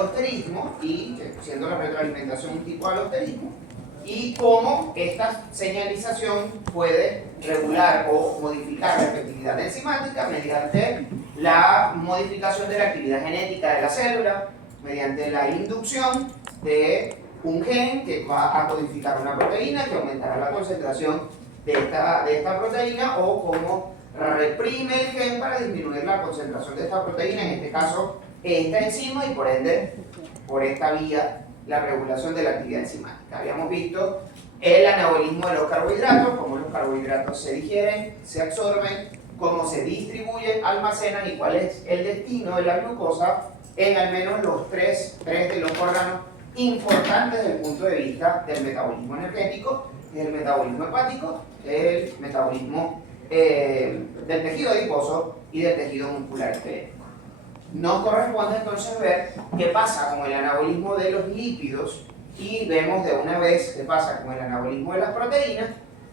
alosterismo, y siendo la retroalimentación un tipo de alosterismo, y cómo esta señalización puede regular o modificar la efectividad enzimática mediante la modificación de la actividad genética de la célula, mediante la inducción de un gen que va a codificar una proteína que aumentará la concentración de esta proteína, o cómo reprime el gen para disminuir la concentración de esta proteína, en este caso esta enzima, y por ende, por esta vía, la regulación de la actividad enzimática. Habíamos visto el anabolismo de los carbohidratos, cómo los carbohidratos se digieren, se absorben, cómo se distribuyen, almacenan y cuál es el destino de la glucosa en al menos los tres de los órganos importantes desde el punto de vista del metabolismo energético, el metabolismo hepático, el metabolismo del tejido adiposo y del tejido muscular esquelético. Nos corresponde entonces ver qué pasa con el anabolismo de los lípidos, y vemos de una vez qué pasa con el anabolismo de las proteínas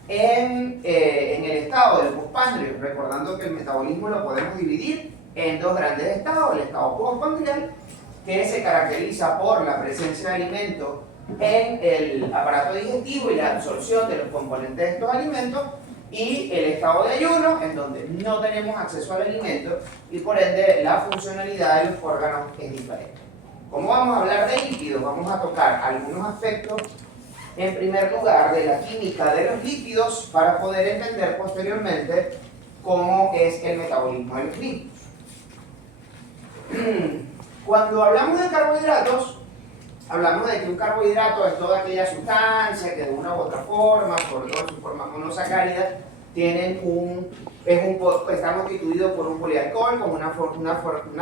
en el estado del postpandrio, recordando que el metabolismo lo podemos dividir en dos grandes estados: el estado postpandrial, que se caracteriza por la presencia de alimentos en el aparato digestivo y la absorción de los componentes de estos alimentos, y el estado de ayuno, en donde no tenemos acceso al alimento y por ende la funcionalidad de los órganos es diferente. Como vamos a hablar de lípidos, vamos a tocar algunos aspectos, en primer lugar, de la química de los lípidos para poder entender posteriormente cómo es el metabolismo de los lípidos. Cuando hablamos de carbohidratos, hablamos de que un carbohidrato es toda aquella sustancia que de una u otra forma, sobre todo en su forma monosacárida, está constituido por un polialcohol con una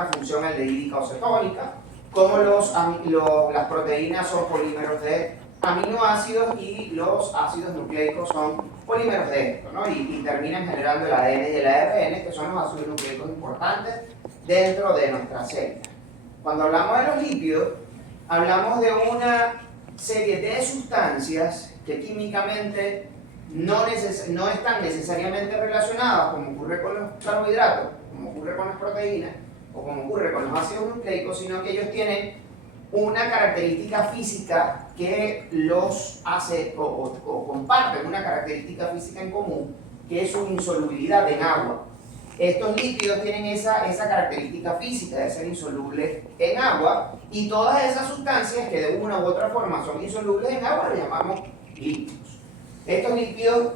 función aldehídica o cetónica. Como las proteínas son polímeros de aminoácidos y los ácidos nucleicos son polímeros de esto, ¿no? y terminan generando el ADN y el ARN, que son los ácidos nucleicos importantes dentro de nuestra célula. Cuando hablamos de los lípidos, hablamos de una serie de sustancias que químicamente no están necesariamente relacionadas, como ocurre con los carbohidratos, como ocurre con las proteínas, o como ocurre con los ácidos nucleicos, sino que ellos tienen una característica física que los hace, o comparten una característica física en común, que es su insolubilidad en agua. Estos lípidos tienen esa característica física de ser insolubles en agua, y todas esas sustancias que de una u otra forma son insolubles en agua las llamamos lípidos. Estos lípidos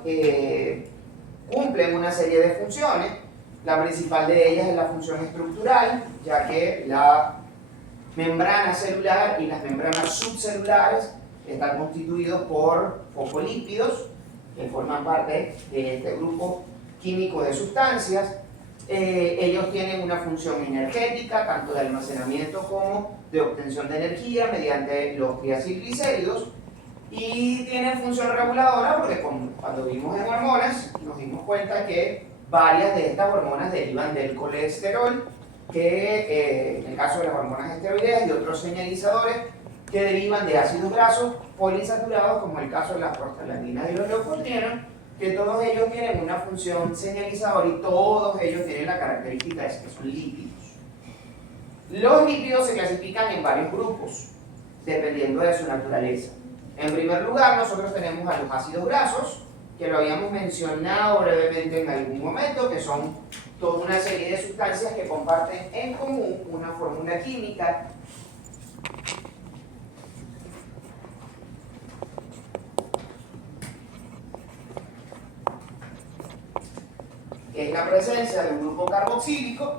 cumplen una serie de funciones. La principal de ellas es la función estructural, ya que la membrana celular y las membranas subcelulares están constituidos por fosfolípidos, que forman parte de este grupo químico de sustancias. Ellos tienen una función energética, tanto de almacenamiento como de obtención de energía mediante los triacilglicéridos, y tienen función reguladora porque cuando vimos en hormonas nos dimos cuenta que varias de estas hormonas derivan del colesterol, que en el caso de las hormonas esteroideas, y otros señalizadores que derivan de ácidos grasos poliinsaturados, como el caso de las prostaglandinas y los leucotrienos, que todos ellos tienen una función señalizadora y todos ellos tienen la característica de que son lípidos. Los lípidos se clasifican en varios grupos, dependiendo de su naturaleza. En primer lugar, nosotros tenemos a los ácidos grasos, que lo habíamos mencionado brevemente en algún momento, que son toda una serie de sustancias que comparten en común una fórmula química que es la presencia de un grupo carboxílico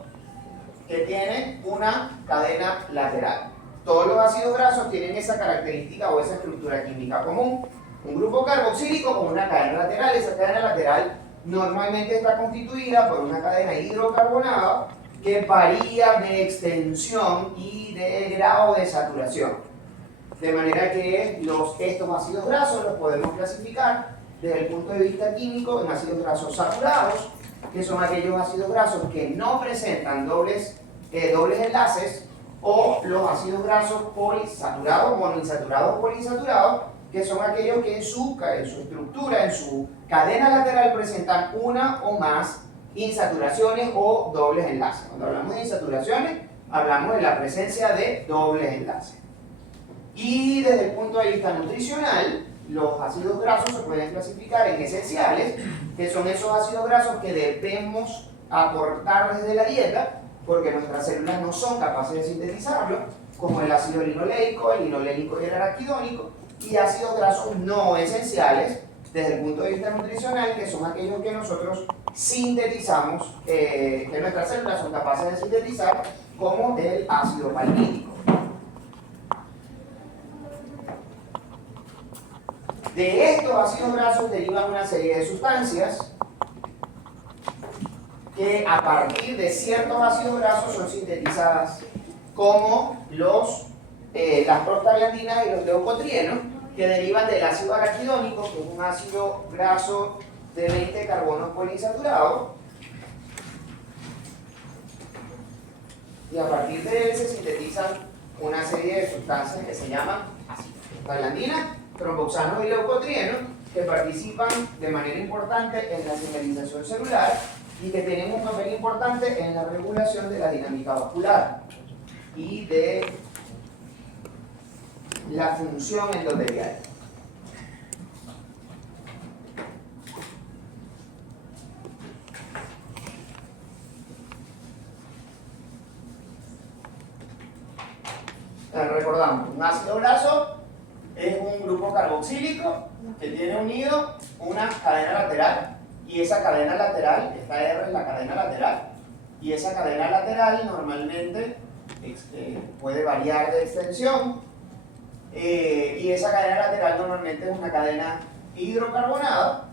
que tiene una cadena lateral. Todos los ácidos grasos tienen esa característica o esa estructura química común. Un grupo carboxílico con una cadena lateral. Esa cadena lateral normalmente está constituida por una cadena hidrocarbonada que varía de extensión y de grado de saturación. De manera que estos ácidos grasos los podemos clasificar desde el punto de vista químico en ácidos grasos saturados, que son aquellos ácidos grasos que no presentan dobles enlaces, o los ácidos grasos polisaturados, monoinsaturados, poliinsaturados, que son aquellos que en su estructura, en su cadena lateral, presentan una o más insaturaciones o dobles enlaces. Cuando hablamos de insaturaciones, hablamos de la presencia de dobles enlaces. Y desde el punto de vista nutricional, los ácidos grasos se pueden clasificar en esenciales, que son esos ácidos grasos que debemos aportar desde la dieta, porque nuestras células no son capaces de sintetizarlo, como el ácido linoleico, el linolénico y el araquidónico, y ácidos grasos no esenciales, desde el punto de vista nutricional, que son aquellos que nosotros sintetizamos, que nuestras células son capaces de sintetizar, como el ácido palmítico. De estos ácidos grasos derivan una serie de sustancias que a partir de ciertos ácidos grasos son sintetizadas, como las prostaglandinas y los leucotrienos, que derivan del ácido araquidónico, que es un ácido graso de 20 carbonos poliinsaturados, y a partir de él se sintetizan una serie de sustancias que se llaman prostaglandinas, tromboxanos y leucotrienos, que participan de manera importante en la señalización celular y que tienen un papel importante en la regulación de la dinámica vascular y de la función endotelial. Recordamos, un ácido graso es un grupo carboxílico que tiene unido una cadena lateral, y esa cadena lateral, esta R es la cadena lateral, y esa cadena lateral normalmente puede variar de extensión, y esa cadena lateral normalmente es una cadena hidrocarbonada,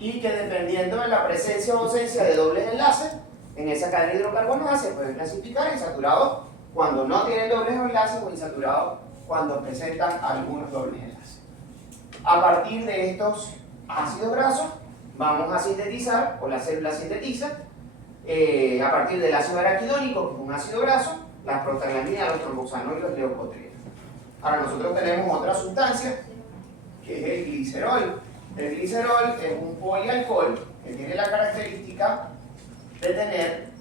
y que dependiendo de la presencia o ausencia de dobles enlaces, en esa cadena hidrocarbonada se pueden clasificar insaturados cuando no tienen dobles enlaces o insaturados cuando presentan algunos dobles enlaces. A partir de estos ácidos grasos vamos a sintetizar, o la célula sintetiza, a partir del ácido araquidónico, que es un ácido graso, las prostaglandinas, los tromboxanos y los leucotrienos. Ahora nosotros tenemos otra sustancia, que es el glicerol. El glicerol es un polialcohol que tiene la característica de tener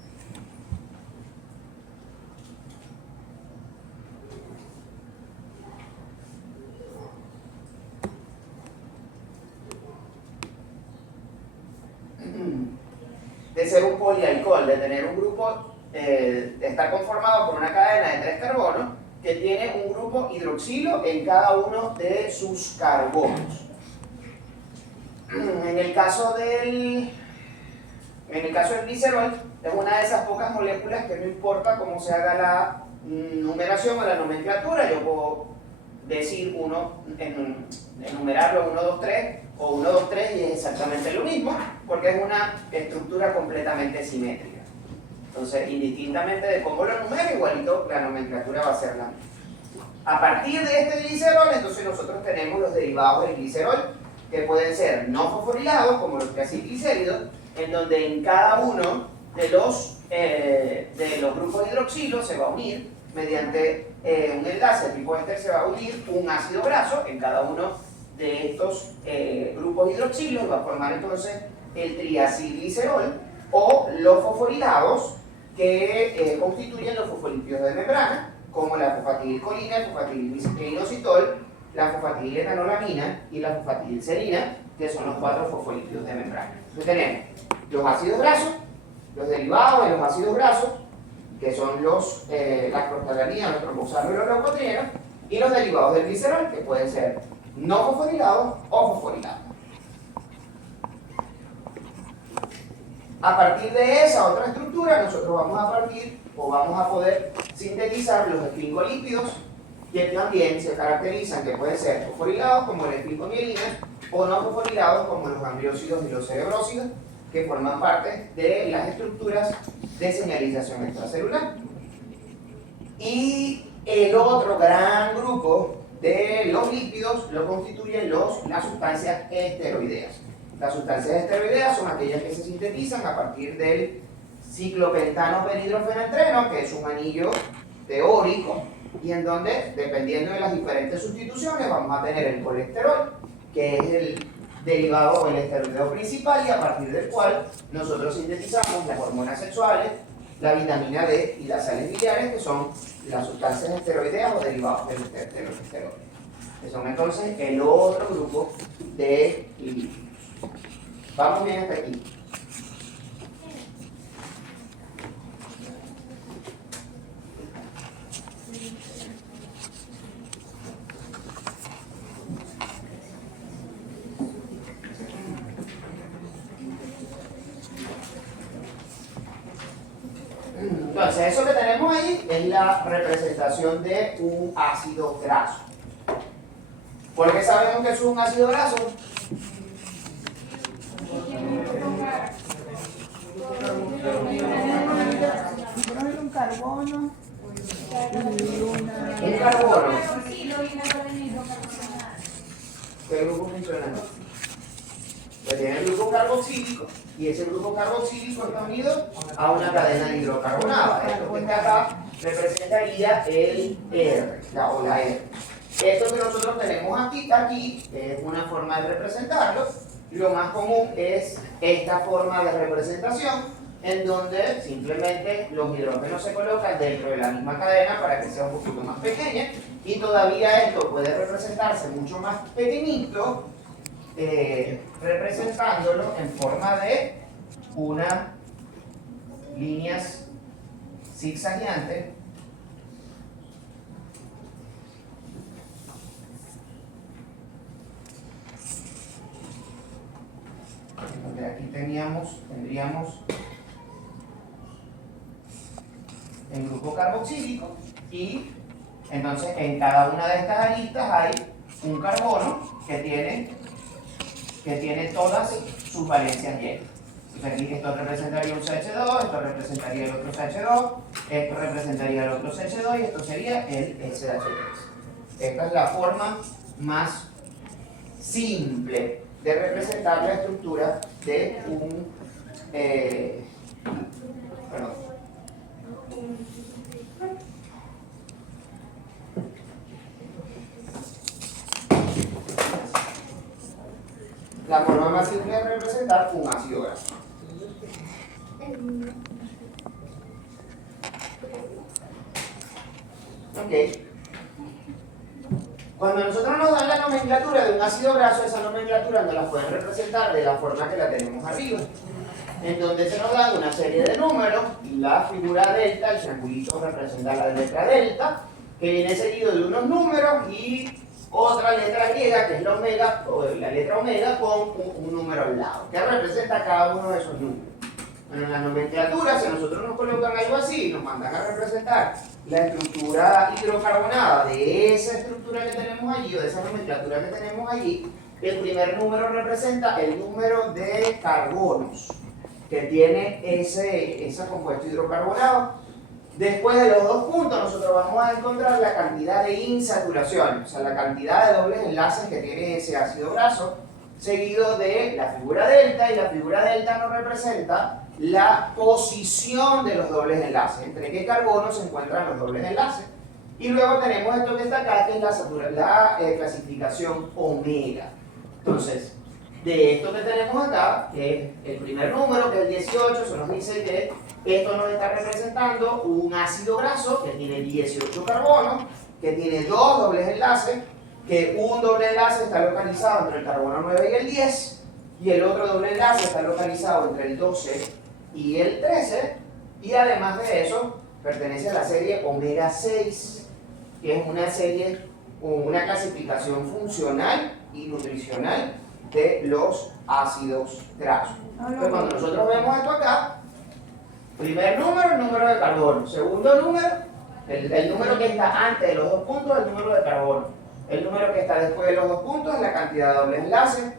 de ser un polialcohol, de tener un grupo, de estar conformado por una cadena de 3 carbonos que tiene un grupo hidroxilo en cada uno de sus carbonos. En el caso del glicerol, es una de esas pocas moléculas que no importa cómo se haga la numeración o la nomenclatura, yo puedo decir enumerarlo 1, 2, 3 o 1, 2, 3 y es exactamente lo mismo, porque es una estructura completamente simétrica. Entonces, indistintamente de cómo lo numere, igualito la nomenclatura va a ser la misma. A partir de este glicerol, entonces nosotros tenemos los derivados del glicerol, que pueden ser no fosforilados, como los triacilglicéridos, en donde en cada uno de los grupos hidroxilo se va a unir, mediante un enlace de tipo éster, se va a unir un ácido graso en cada uno de estos grupos hidroxilos, y va a formar entonces el triacilglicerol, o los fosforilados, que constituyen los fosfolípidos de membrana, como la fosfatidilcolina, el fosfatidilinositol, la fosfatidiletanolamina y la fosfatidilserina, que son los 4 fosfolípidos de membrana. Entonces tenemos los ácidos grasos, los derivados de los ácidos grasos, que son las prostaglandinas, los tromboxanos y los leucotrienos, y los derivados del glicerol, que pueden ser no fosforilados o fosforilados. A partir de esa otra estructura, nosotros vamos a poder sintetizar los esfingolípidos, que también se caracterizan, que pueden ser fosforilados como la esfingomielina, o no fosforilados como los gangliósidos y los cerebrósidos, que forman parte de las estructuras de señalización extracelular. Y el otro gran grupo de los lípidos lo constituyen las sustancias esteroideas. Las sustancias esteroideas son aquellas que se sintetizan a partir del ciclopentano penhidrofenantreno, que es un anillo teórico, y en donde, dependiendo de las diferentes sustituciones, vamos a tener el colesterol, que es derivado o el esteroideo principal y a partir del cual nosotros sintetizamos las hormonas sexuales, la vitamina D y las sales biliares, que son las sustancias esteroideas o derivados de los esteroides, que son entonces el otro grupo de lípidos. Vamos bien hasta aquí. Entonces, eso que tenemos ahí es la representación de un ácido graso. ¿Por qué sabemos que es un ácido graso? Un carbono. Un carbono. ¿Qué grupo funcional? Pues tiene el grupo carboxílico y ese grupo carboxílico está unido a una cadena hidrocarbonada. Esto que está acá representaría el R, o la R. Esto que nosotros tenemos aquí es una forma de representarlo. Lo más común es esta forma de representación, en donde simplemente los hidrógenos se colocan dentro de la misma cadena para que sea un poquito más pequeña, y todavía esto puede representarse mucho más pequeñito, representándolo en forma de unas líneas zigzagueantes donde aquí tendríamos el grupo carboxílico, y entonces en cada una de estas aristas hay un carbono que tiene todas sus valencias llenas. Entonces aquí esto representaría un CH2, esto representaría el otro CH2, esto representaría el otro CH2 y esto sería el SH3. Esta es la forma más simple de representar la estructura de un la forma más simple de representar un ácido graso. Ok. Cuando nosotros nos dan la nomenclatura de un ácido graso, esa nomenclatura nos la pueden representar de la forma que la tenemos arriba, en donde se nos dan una serie de números, la figura delta, el triangulito representa la letra delta, que viene seguido de unos números y otra letra griega, que es la omega, o la letra omega, con un número al lado, que representa cada uno de esos números. Bueno, en la nomenclatura, si a nosotros nos colocan algo así, nos mandan a representar la estructura hidrocarbonada de esa estructura que tenemos allí, o de esa nomenclatura que tenemos allí, el primer número representa el número de carbonos que tiene ese compuesto hidrocarbonado. Después de los dos puntos, nosotros vamos a encontrar la cantidad de insaturaciones, o sea, la cantidad de dobles enlaces que tiene ese ácido graso, seguido de la figura delta, y la figura delta nos representa la posición de los dobles enlaces, entre qué carbonos se encuentran los dobles enlaces. Y luego tenemos esto que está acá, que es la clasificación omega. Entonces, de esto que tenemos acá, que es el primer número, que es el 18, eso nos dice que esto nos está representando un ácido graso que tiene 18 carbonos, que tiene dos dobles enlaces, que un doble enlace está localizado entre el carbono 9 y el 10, y el otro doble enlace está localizado entre el 12 y el 13, y además de eso pertenece a la serie omega 6, que es una clasificación funcional y nutricional de los ácidos grasos. Entonces, cuando nosotros vemos esto acá, primer número, el número de carbono. Segundo número, el número que está antes de los dos puntos, el número de carbono. El número que está después de los dos puntos es la cantidad de dobles enlaces.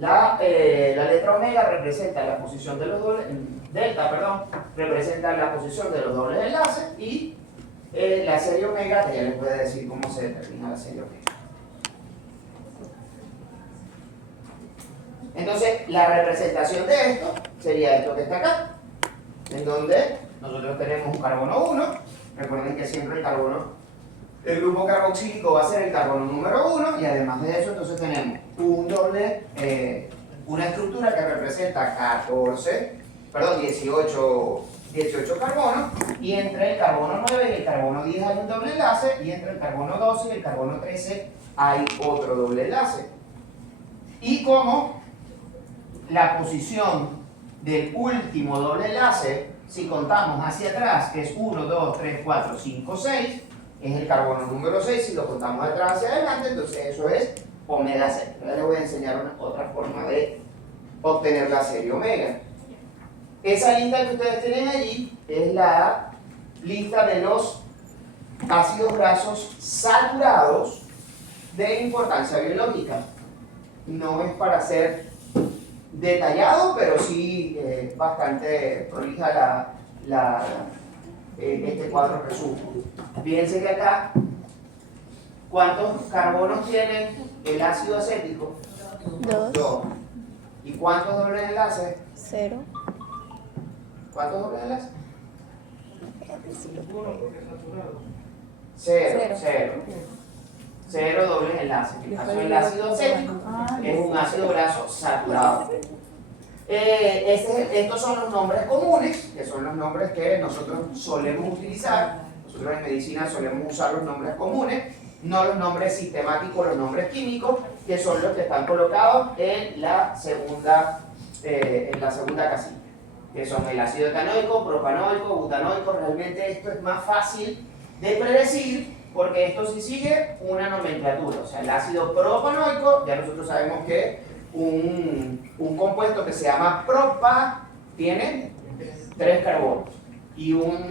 La letra omega representa la posición de los dobles, delta, perdón, representa la posición de los dobles enlaces, y la serie omega, que ya les voy a decir cómo se determina la serie omega. Entonces, la representación de esto sería esto que está acá, en donde nosotros tenemos un carbono 1. Recuerden que siempre el grupo carboxílico va a ser el carbono número 1, y además de eso, entonces tenemos una estructura que representa 18 carbonos, y entre el carbono 9 y el carbono 10 hay un doble enlace, y entre el carbono 12 y el carbono 13 hay otro doble enlace. Y como la posición del último doble enlace, si contamos hacia atrás, que es 1, 2, 3, 4, 5, 6, es el carbono número 6, si lo contamos de atrás hacia adelante, entonces eso es omega 6. Ahora les voy a enseñar otra forma de obtener la serie omega. Esa lista que ustedes tienen allí es la lista de los ácidos grasos saturados de importancia biológica. No es para ser detallado, pero sí bastante prolija este cuadro resumen. Fíjense que acá, ¿cuántos carbonos tiene el ácido acético? 2. ¿Y cuántos dobles enlaces? 0. ¿Cuántos dobles enlaces? 0 dobles enlaces. En el caso del ácido acético es un ácido graso saturado. Estos son los nombres comunes, que son los nombres que nosotros solemos utilizar. Nosotros en medicina solemos usar los nombres comunes, no los nombres sistemáticos, los nombres químicos, que son los que están colocados en la segunda casilla, que son el ácido etanoico, propanoico, butanoico. Realmente esto es más fácil de predecir porque esto sí sigue una nomenclatura. O sea, el ácido propanoico, ya nosotros sabemos que un compuesto que se llama propa tiene 3 carbonos, y un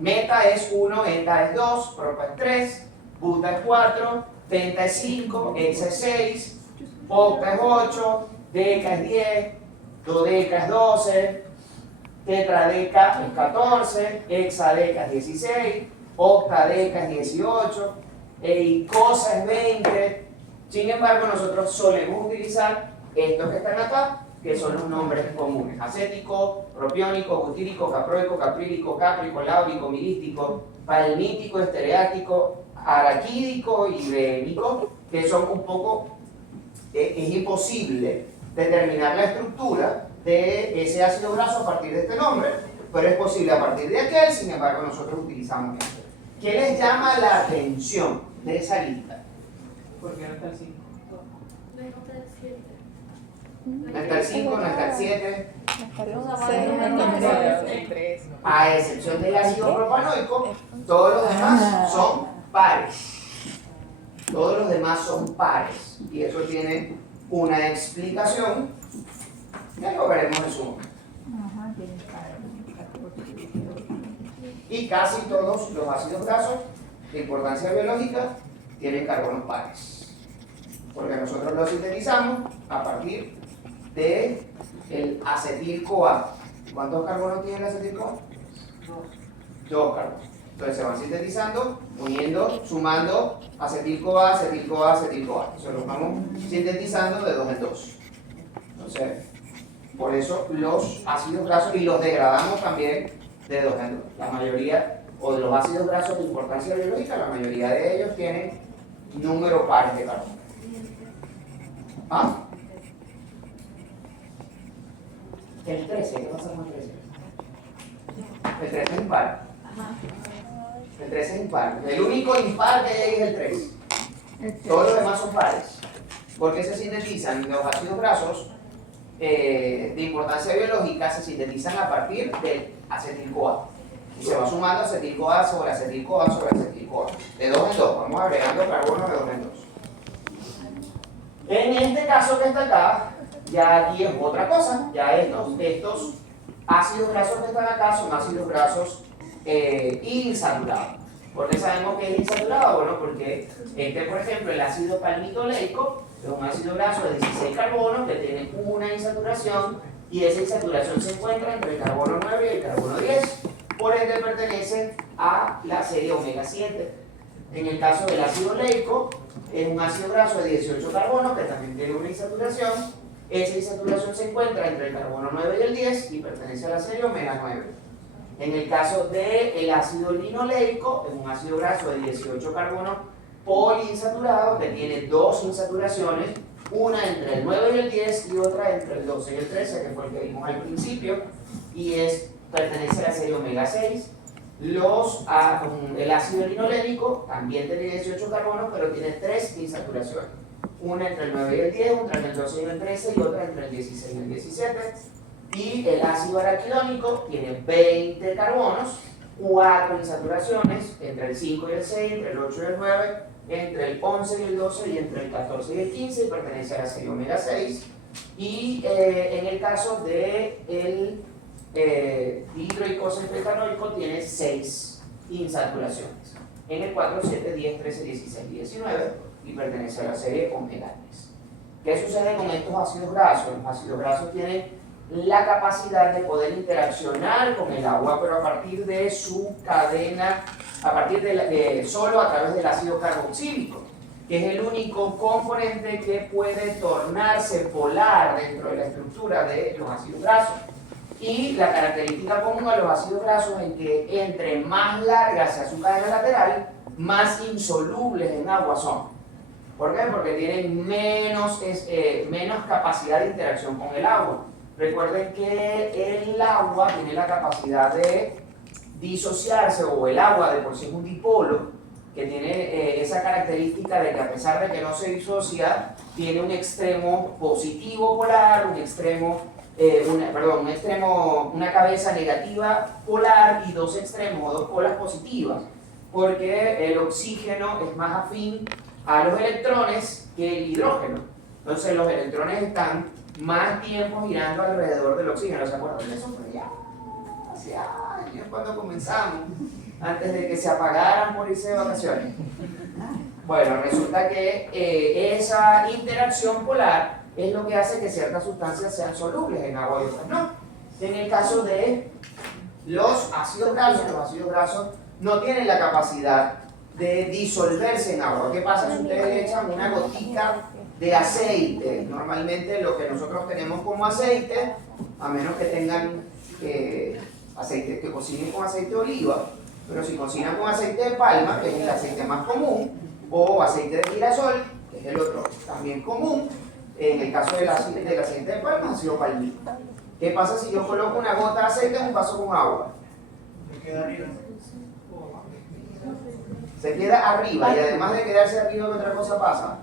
meta es 1, eta es 2, propa es 3, buta es 4, penta es 5, hexa es 6, octa es 8, deca es 10, dodeca es 12, tetradeca es 14, hexadeca es 16, octadeca es 18, eicosa es 20. Sin embargo, nosotros solemos utilizar estos que están acá, que son los nombres comunes: acético, propiónico, butírico, caproico, caprílico, cáprico, láurico, milístico, palmítico, estereático, araquídico y bénico, que son un poco, es imposible determinar la estructura de ese ácido graso a partir de este nombre, pero es posible a partir de aquel. Sin embargo, nosotros utilizamos esto. ¿Qué les llama la atención de esa lista? ¿Por qué no está el 5? No está el 5, no está el 7, El 3. a excepción del ácido propanoico, todos los demás son pares. Todos los demás son pares. Y eso tiene una explicación que lo veremos en su momento. Y casi todos los ácidos grasos de importancia biológica tienen carbonos pares, porque nosotros los sintetizamos a partir del acetil-CoA. ¿Cuántos carbonos tiene el acetil-CoA? 2 carbonos. Entonces se van sintetizando, uniendo, sumando acetil-CoA, acetil-CoA, acetil-CoA. Eso los vamos sintetizando de 2 en 2. Entonces, por eso los ácidos grasos, y los degradamos también de 2 en 2. La mayoría, o de los ácidos grasos de importancia biológica, la mayoría de ellos tienen número pares de carbono. ¿Ah? El 13, ¿qué pasa con el 13? El 13 es impar. El 13 es impar. El único impar que hay es el 3. Todos los demás son pares. ¿Por qué se sintetizan? Los ácidos grasos de importancia biológica se sintetizan a partir del acetil-CoA. Y se va sumando acetil-CoA sobre acetil-CoA sobre acetil-CoA. De 2 en 2. Vamos agregando carbono de 2 en 2. En este caso que está acá, ya aquí es otra cosa. Ya estos ácidos grasos que están acá son ácidos grasos insaturados. ¿Por qué sabemos que es insaturado? Bueno, porque por ejemplo, el ácido palmitoleico es un ácido graso de 16 carbonos que tiene una insaturación, y esa insaturación se encuentra entre el carbono 9 y el carbono 10. Por ende pertenece a la serie omega 7. En el caso del ácido leico, es un ácido graso de 18 carbonos que también tiene una insaturación. Esa insaturación se encuentra entre el carbono 9 y el 10 y pertenece a la serie omega 9. En el caso del ácido linoleico, es un ácido graso de 18 carbonos poliinsaturado que tiene 2 insaturaciones una entre el 9 y el 10 y otra entre el 12 y el 13, que fue el que vimos al principio, y pertenece a la serie omega 6. El ácido linolénico también tiene 18 carbonos, pero tiene 3 insaturaciones. Una entre el 9 y el 10, otra entre el 12 y el 13 y otra entre el 16 y el 17. Y el ácido araquidónico tiene 20 carbonos, 4 insaturaciones, entre el 5 y el 6, entre el 8 y el 9, entre el 11 y el 12 y entre el 14 y el 15, y pertenece a la serie omega 6. Y en el caso del dihidroicosapentaenoico tiene 6 insaturaciones, en el 4, 7, 10, 13, 16 y 19, y pertenece a la serie omega 3. ¿Qué sucede con estos ácidos grasos? Los ácidos grasos tienen la capacidad de poder interaccionar con el agua, pero a partir de su cadena, solo a través del ácido carboxílico, que es el único componente que puede tornarse polar dentro de la estructura de los ácidos grasos. Y la característica común a los ácidos grasos es que entre más larga sea su cadena lateral, más insolubles en agua son. ¿Por qué? Porque tienen menos capacidad de interacción con el agua. Recuerden que el agua tiene la capacidad de disociarse, o el agua de por sí es un dipolo, que tiene esa característica de que a pesar de que no se disocia, tiene un extremo positivo polar, una cabeza negativa polar y dos extremos o dos polas positivas, porque el oxígeno es más afín a los electrones que el hidrógeno. Entonces los electrones están más tiempo girando alrededor del oxígeno. ¿Se acuerdan de eso? Pues ya hace años cuando comenzamos, antes de que se apagaran por irse de vacaciones. Bueno, resulta que esa interacción polar es lo que hace que ciertas sustancias sean solubles en agua y otras no. En el caso de los ácidos grasos no tienen la capacidad de disolverse en agua. ¿Qué pasa si ustedes le echan una gotica de aceite? Normalmente lo que nosotros tenemos como aceite, a menos que tengan aceite, que cocinen con aceite de oliva, pero si cocinan con aceite de palma, que es el aceite más común, o aceite de girasol, que es el otro también común, en el caso del aceite de palma, ácido palmito. ¿Qué pasa si yo coloco una gota de aceite en un vaso con agua? Se queda arriba, y además de quedarse arriba, ¿qué otra cosa pasa?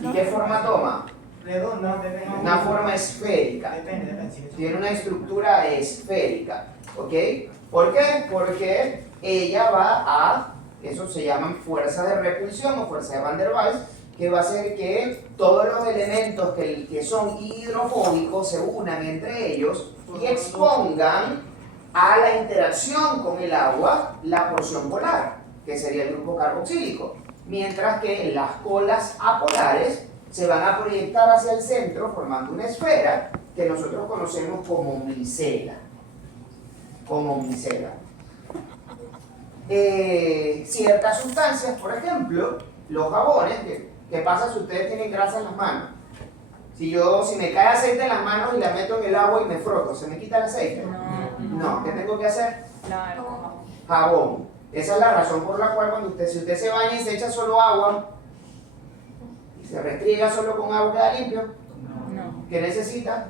¿Y qué forma toma? Una forma esférica. Tiene una estructura esférica. ¿Ok? ¿Por qué? Porque ella va a, eso se llaman fuerza de repulsión o fuerza de Van der Waals, que va a hacer que todos los elementos que son hidrofóbicos se unan entre ellos y expongan a la interacción con el agua la porción polar, que sería el grupo carboxílico, mientras que las colas apolares se van a proyectar hacia el centro formando una esfera que nosotros conocemos como micela. Ciertas sustancias, por ejemplo, los jabones, ¿qué pasa si ustedes tienen grasa en las manos? Si me cae aceite en las manos y la meto en el agua y me froto, ¿se me quita el aceite? No. ¿Qué tengo que hacer? Jabón. Esa es la razón por la cual si usted se baña y se echa solo agua y se restriega solo con agua, ¿queda limpio? No. ¿Qué necesita?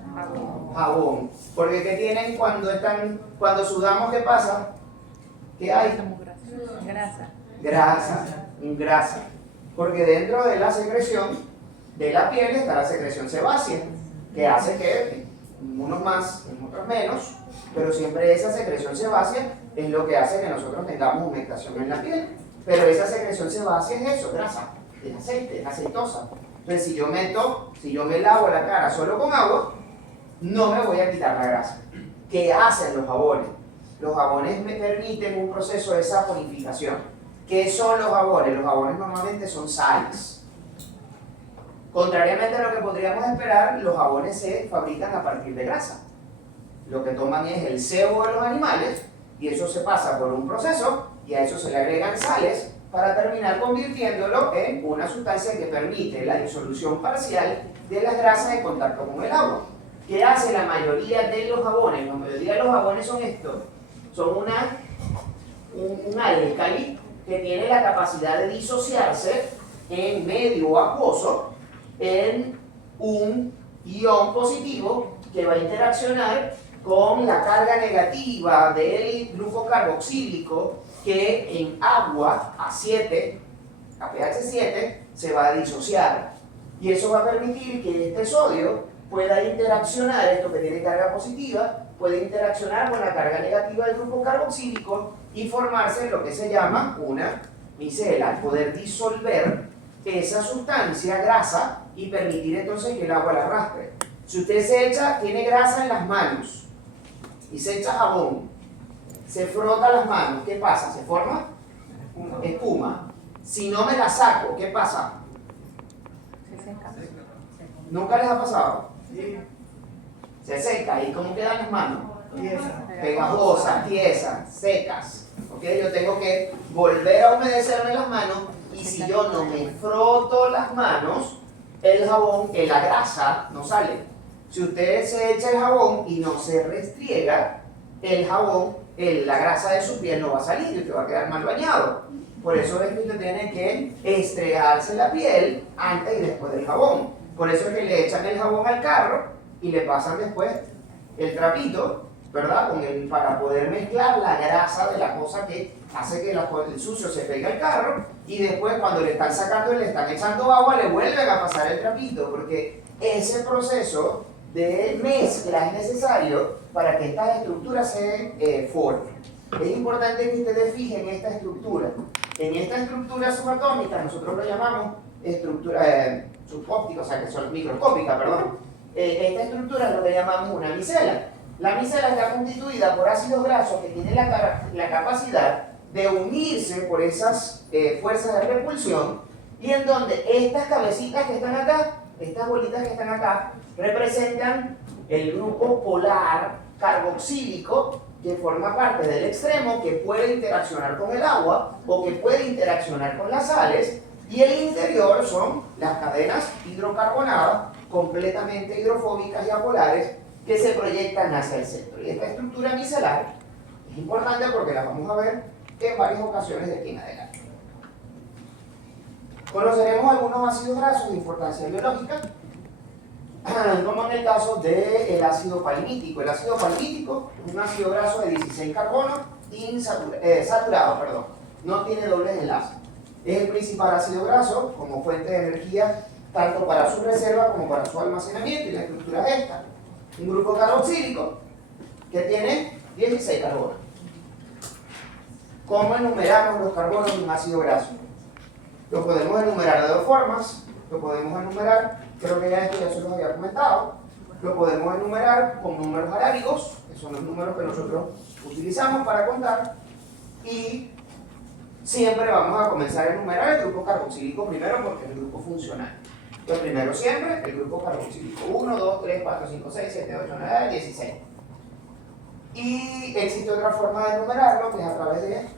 Jabón. Porque ¿qué tienen cuando sudamos? ¿Qué pasa? ¿Qué hay? Grasa. Porque dentro de la secreción de la piel está la secreción sebácea, que hace que unos más, otros menos, pero siempre esa secreción sebácea es lo que hace que nosotros tengamos humectación en la piel. Pero esa secreción sebácea es eso, grasa, es aceite, es aceitosa. Entonces si yo me lavo la cara solo con agua, no me voy a quitar la grasa. ¿Qué hacen los jabones? Los jabones me permiten un proceso de saponificación. ¿Qué son los jabones? Los jabones normalmente son sales. Contrariamente a lo que podríamos esperar, los jabones se fabrican a partir de grasa. Lo que toman es el sebo de los animales y eso se pasa por un proceso y a eso se le agregan sales para terminar convirtiéndolo en una sustancia que permite la disolución parcial de las grasas en contacto con el agua. ¿Qué hace la mayoría de los jabones? La mayoría de los jabones son estos. Son un álcali que tiene la capacidad de disociarse en medio acuoso en un ion positivo que va a interaccionar con la carga negativa del grupo carboxílico que en agua a 7, a pH 7, se va a disociar. Y eso va a permitir que este sodio pueda interaccionar, esto que tiene carga positiva, puede interaccionar con la carga negativa del grupo carboxílico y formarse lo que se llama una micela, al poder disolver esa sustancia grasa y permitir entonces que el agua la arrastre. Si usted tiene grasa en las manos y se echa jabón, se frota las manos, ¿qué pasa? ¿Se forma? Espuma. Si no me la saco, ¿qué pasa? ¿Nunca les ha pasado? Sí. Se seca. ¿Y cómo quedan las manos? Tiesa. Pegajosas, tiesas, secas. ¿Ok? Yo tengo que volver a humedecerme las manos y si yo no me froto las manos, el jabón, la grasa no sale. Si usted se echa el jabón y no se restriega, el jabón, la grasa de su piel no va a salir y usted va a quedar mal bañado. Por eso es que usted tiene que estregarse la piel antes y después del jabón. Por eso es que le echan el jabón al carro y le pasan después el trapito, ¿verdad? Para poder mezclar la grasa de la cosa que hace que el sucio se pegue al carro y después cuando le están sacando y le están echando agua le vuelven a pasar el trapito porque ese proceso de mezcla es necesario para que estas estructuras se formen. Es importante que ustedes fijen esta estructura. En esta estructura subatómica nosotros lo llamamos estructura subóptica, o sea que son microscópica, perdón. Esta estructura es lo que llamamos una micela. La micela está constituida por ácidos grasos que tienen la capacidad de unirse por esas fuerzas de repulsión y en donde estas cabecitas que están acá, estas bolitas que están acá, representan el grupo polar carboxílico que forma parte del extremo que puede interaccionar con el agua o que puede interaccionar con las sales y el interior son las cadenas hidrocarbonadas completamente hidrofóbicas y apolares que se proyectan hacia el centro. Y esta estructura micelar es importante porque la vamos a ver en varias ocasiones de aquí en adelante. Conoceremos algunos ácidos grasos de importancia biológica, como en el caso del ácido palmítico. El ácido palmítico es un ácido graso de 16 carbonos saturado, no tiene dobles enlaces. Es el principal ácido graso como fuente de energía tanto para su reserva como para su almacenamiento y la estructura es esta. Un grupo carboxílico que tiene 16 carbonos. ¿Cómo enumeramos los carbonos de un ácido graso? Lo podemos enumerar de dos formas. Lo podemos enumerar, creo que ya esto ya se los había comentado, lo podemos enumerar con números arábigos, que son los números que nosotros utilizamos para contar, y siempre vamos a comenzar a enumerar el grupo carboxílico primero porque es el grupo funcional. Entonces primero siempre el grupo carboxílico 1, 2, 3, 4, 5, 6, 7, 8, 9, 16. Y existe otra forma de enumerarlo que es a través de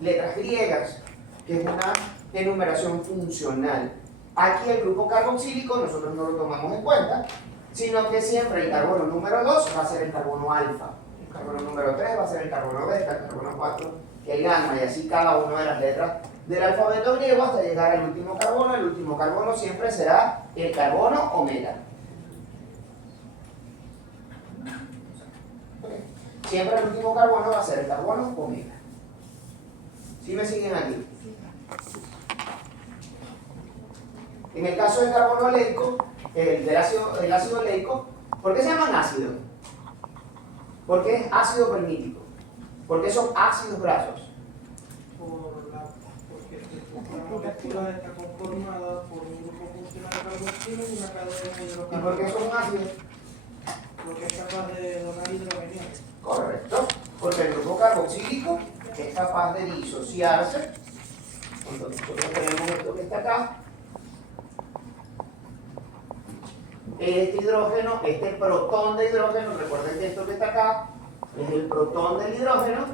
letras griegas, que es una enumeración funcional. Aquí el grupo carboxílico nosotros no lo tomamos en cuenta, sino que siempre el carbono número 2 va a ser el carbono alfa, el carbono número 3 va a ser el carbono beta, el carbono 4 el gamma, y así cada una de las letras del alfabeto griego hasta llegar al último carbono. El último carbono siempre será el carbono omega. Siempre el último carbono va a ser el carbono omega. ¿Sí me siguen aquí? En el caso del carbono oleico, el ácido oleico, ¿por qué se llaman ácidos? Porque es ácido palmítico. ¿Por qué son ácidos grasos? Porque la molécula está conformada por un grupo funcional carboxilo y una cadena de hidrocarbonos. ¿Y por qué son ácidos? Porque es capaz de donar hidrogenio. Correcto, porque el grupo carboxílico es capaz de disociarse. Entonces nosotros tenemos esto que está acá. Este hidrógeno, este protón de hidrógeno, recuerden que esto que está acá es el protón del hidrógeno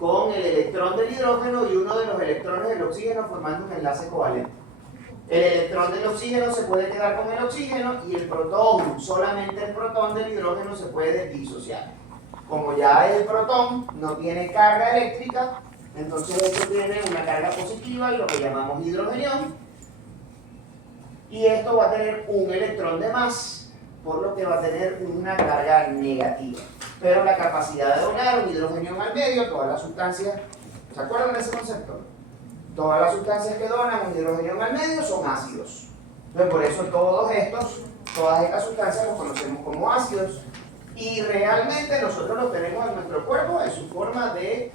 con el electrón del hidrógeno y uno de los electrones del oxígeno formando un enlace covalente. El electrón del oxígeno se puede quedar con el oxígeno y el protón, solamente el protón del hidrógeno se puede disociar. Como ya el protón no tiene carga eléctrica, entonces esto tiene una carga positiva y lo que llamamos hidrogenión. y esto va a tener un electrón de más, por lo que va a tener una carga negativa. Pero la capacidad de donar un hidrógeno al medio, todas las sustancias, ¿se acuerdan de ese concepto? Todas las sustancias que donan un hidrógeno al medio son ácidos. Entonces, por eso todas estas sustancias los conocemos como ácidos. Y realmente nosotros los tenemos en nuestro cuerpo en su forma de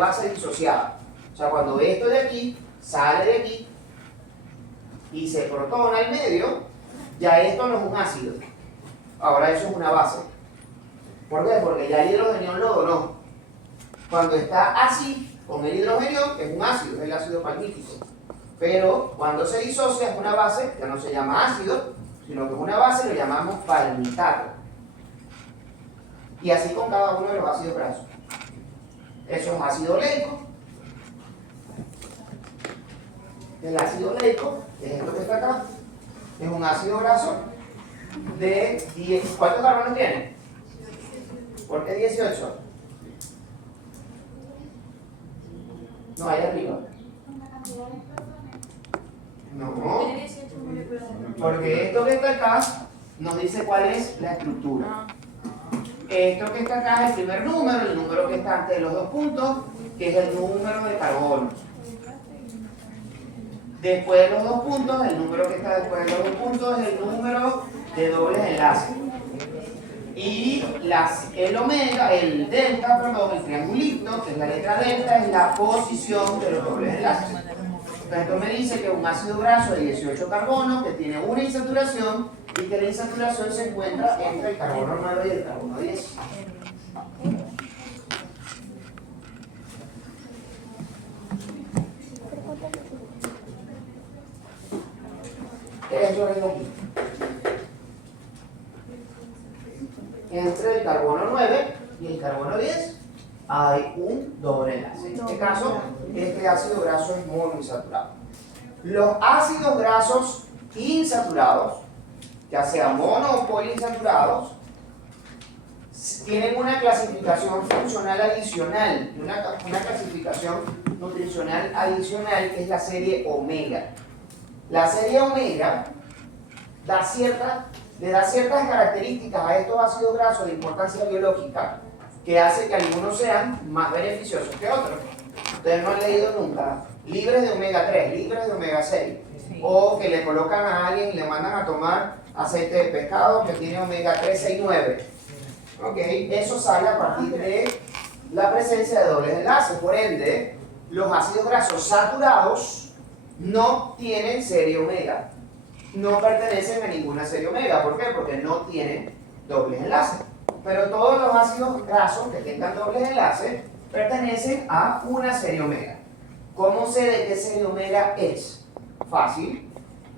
base disociada. O sea, cuando esto de aquí sale de aquí y se protona al medio, ya esto no es un ácido. Ahora eso es una base. ¿Por qué? Porque ya el hidrógeno lo donó. Cuando está así, con el hidrógeno, es un ácido, es el ácido palmítico. Pero cuando se disocia es una base, que no se llama ácido, sino que es una base, lo llamamos palmitato. Y así con cada uno de los ácidos grasos. Eso es ácido oleico. El ácido oleico, que es esto que está acá, es un ácido graso de 10. ¿Cuántos carbonos tiene? ¿Por qué 18? No, ahí arriba. No, porque esto que está acá nos dice cuál es la estructura. Esto que está acá es el primer número, el número que está antes de los dos puntos, que es el número de carbono. Después de los dos puntos, el número que está después de los dos puntos es el número de dobles enlaces. Y el omega, el delta, perdón, el triangulito, que es la letra delta, es la posición de los dobles enlaces. Entonces esto me dice que un ácido graso de 18 carbonos, que tiene una insaturación, y que la insaturación se encuentra entre el carbono 9 y el carbono 10. Eso es lo mismo. Entre el carbono 9 y el carbono 10 hay un doble enlace. En este caso, este ácido graso es monoinsaturado. Los ácidos grasos insaturados, ya sea mono o poliinsaturados, tienen una clasificación funcional adicional, una clasificación nutricional adicional, que es la serie omega. La serie omega le da ciertas características a estos ácidos grasos de importancia biológica que hace que algunos sean más beneficiosos que otros. Ustedes no han leído nunca libres de omega 3, libres de omega 6, o que le colocan a alguien y le mandan a tomar aceite de pescado que tiene omega 3, 6, 9. Okay. Eso sale a partir de la presencia de dobles enlaces. Por ende, los ácidos grasos saturados no tienen serie omega. No pertenecen a ninguna serie omega. ¿Por qué? Porque no tienen dobles enlaces. Pero todos los ácidos grasos que tengan dobles enlaces pertenecen a una serie omega. ¿Cómo sé de qué serie omega es? Fácil.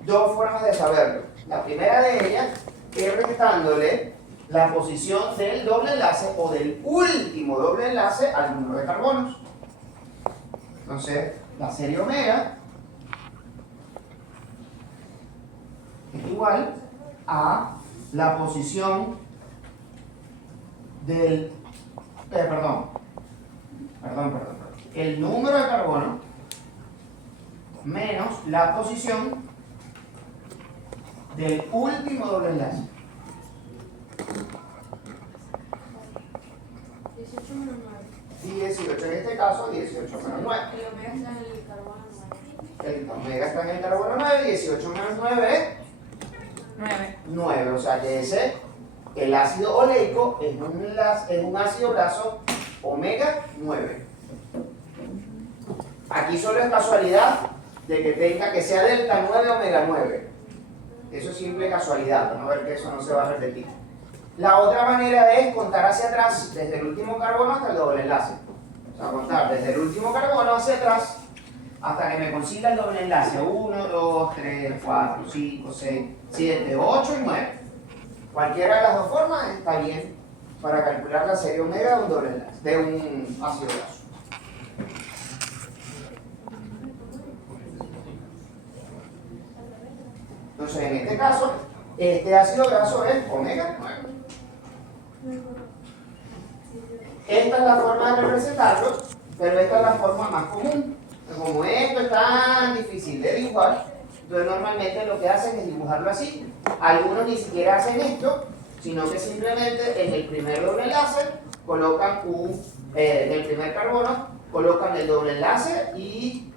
Dos formas de saberlo. La primera de ellas es restándole la posición del doble enlace o del último doble enlace al número de carbonos. Entonces, la serie omega es igual a la posición del el número de carbono menos la posición del último doble enlace. 18 menos 9. 18, en este caso 18 menos 9. El omega está en el carbono 9. El omega está en el carbono 9, 18 menos 9 es 9. O sea que el ácido oleico es un ácido graso omega 9. Aquí solo es casualidad de que sea delta 9 omega 9. Eso es simple casualidad, van a ver que eso no se va a repetir. La otra manera es contar hacia atrás, desde el último carbono hasta el doble enlace. O sea, contar desde el último carbono hacia atrás hasta que me consiga el doble enlace. 1, 2, 3, 4, 5, 6, 7, 8 y 9. Cualquiera de las dos formas está bien para calcular la serie omega de un doble enlace, de un ácido graso. Entonces, en este caso, este ácido graso es omega 9. Esta es la forma de representarlo, pero esta es la forma más común. Como esto es tan difícil de dibujar, entonces normalmente lo que hacen es dibujarlo así. Algunos ni siquiera hacen esto, sino que simplemente en el primer doble enlace colocan en el primer carbono colocan el doble enlace y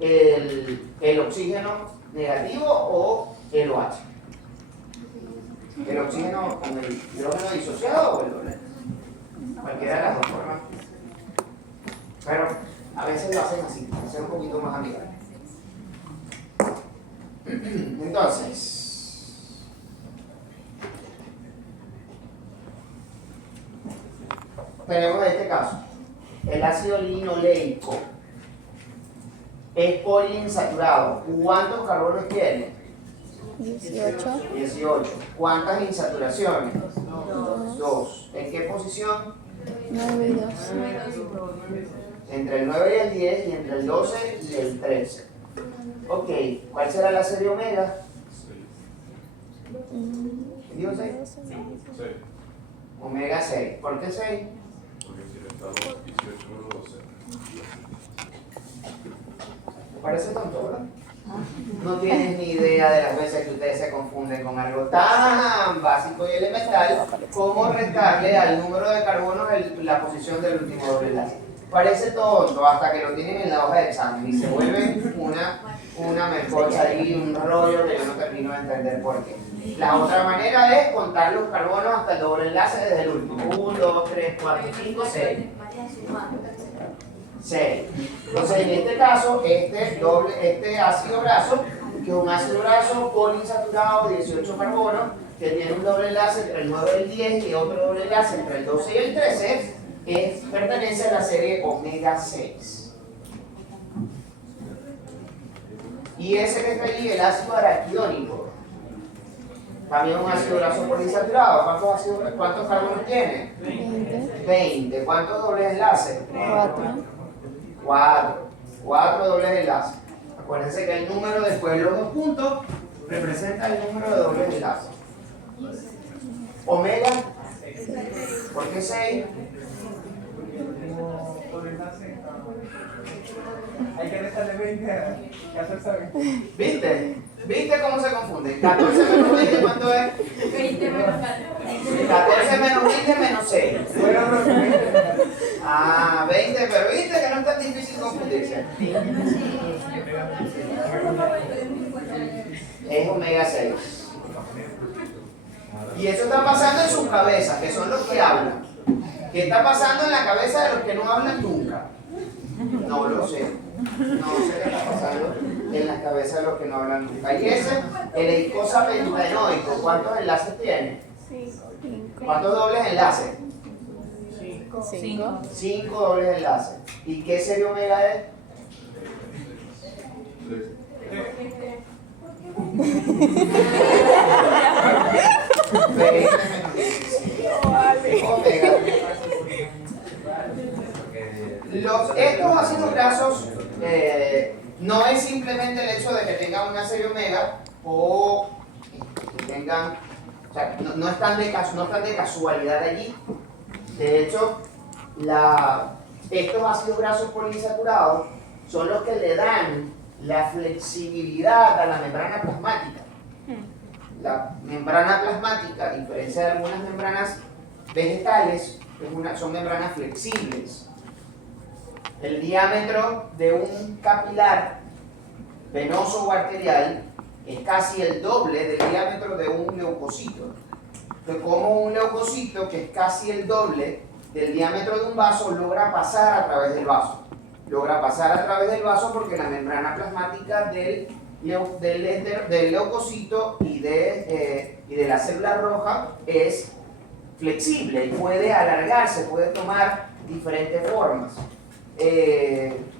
el oxígeno negativo o el OH. El oxígeno con el hidrógeno disociado o el doble. Cualquiera de las dos formas. Pero a veces lo hacen así, para ser un poquito más amigable. Entonces, tenemos este caso. El ácido linoleico es poliinsaturado. ¿Cuántos carbonos tiene? 18. 18. ¿Cuántas insaturaciones? 2. ¿En qué posición? 9 y 2. Entre el 9 y el 10 y entre el 12 y el 13. Ok, ¿cuál será la serie omega? ¿Digo 6? Omega 6. ¿Por qué 6? Porque si está 18 por 12. Me parece tonto, ¿verdad? No tienes ni idea de las veces que ustedes se confunden con algo tan básico y elemental como restarle al número de carbonos la posición del último doble enlace. Parece tonto hasta que lo tienen en la hoja de examen y se vuelve una melcocha ahí, un rollo que yo no termino de entender por qué. La otra manera es contar los carbonos hasta el doble enlace desde el último. 1, 2, 3, 4, 5, 6. 6. Entonces, en este caso, este ácido graso, que es un ácido graso poliinsaturado de 18 carbonos, que tiene un doble enlace entre el 9 y el 10 y otro doble enlace entre el 12 y el 13, pertenece a la serie omega 6. Y ese que está allí, el ácido araquidónico, también un ácido graso poliinsaturado. ¿Cuántos carbonos tiene? 20. ¿Cuántos dobles enlaces? 4 dobles enlaces. Acuérdense que el número después de los dos puntos representa el número de dobles enlaces. Omega, ¿por qué 6? Hay que restarle 20 que hacer saber. ¿Viste? ¿Viste cómo se confunde? 14 menos 20, ¿cuánto es? 20 menos 14 menos 20 menos 6. Fueron los 20. Ah, 20, pero viste que no es tan difícil confundirse. Es omega 6. Y eso está pasando en sus cabezas, que son los que hablan. ¿Qué está pasando en la cabeza de los que no hablan nunca? No lo sé. No sé qué está pasando en las cabezas de los que no hablan nunca. Y ese, el eicosa pentanoico, ¿cuántos enlaces tiene? 5. ¿Cuántos dobles enlaces? 5. 5 dobles enlaces. ¿Y qué serie omega es? 20 omega. Estos ácidos grasos no es simplemente el hecho de que tengan una serie omega o que tengan, o sea, no están de casualidad allí. De hecho, estos ácidos grasos poliinsaturados son los que le dan la flexibilidad a la membrana plasmática. La membrana plasmática, a diferencia de algunas membranas vegetales, son membranas flexibles. El diámetro de un capilar venoso o arterial es casi el doble del diámetro de un leucocito. Entonces, como un leucocito, que es casi el doble del diámetro de un vaso, logra pasar a través del vaso. Logra pasar a través del vaso porque la membrana plasmática del leucocito y de la célula roja es flexible y puede alargarse, puede tomar diferentes formas.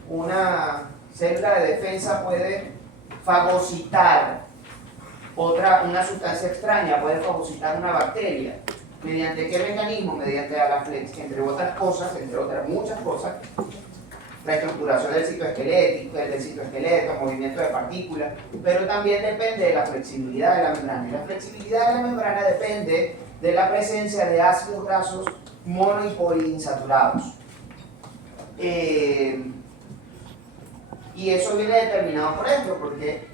Una célula de defensa puede fagocitar una sustancia extraña, puede fagocitar una bacteria. ¿Mediante qué mecanismo? Mediante Agaflex, entre otras cosas, entre otras muchas cosas, la estructuración del citoesqueleto, movimiento de partículas, pero también depende de la flexibilidad de la membrana. Y la flexibilidad de la membrana depende de la presencia de ácidos grasos mono y poliinsaturados. Y eso viene determinado por esto, porque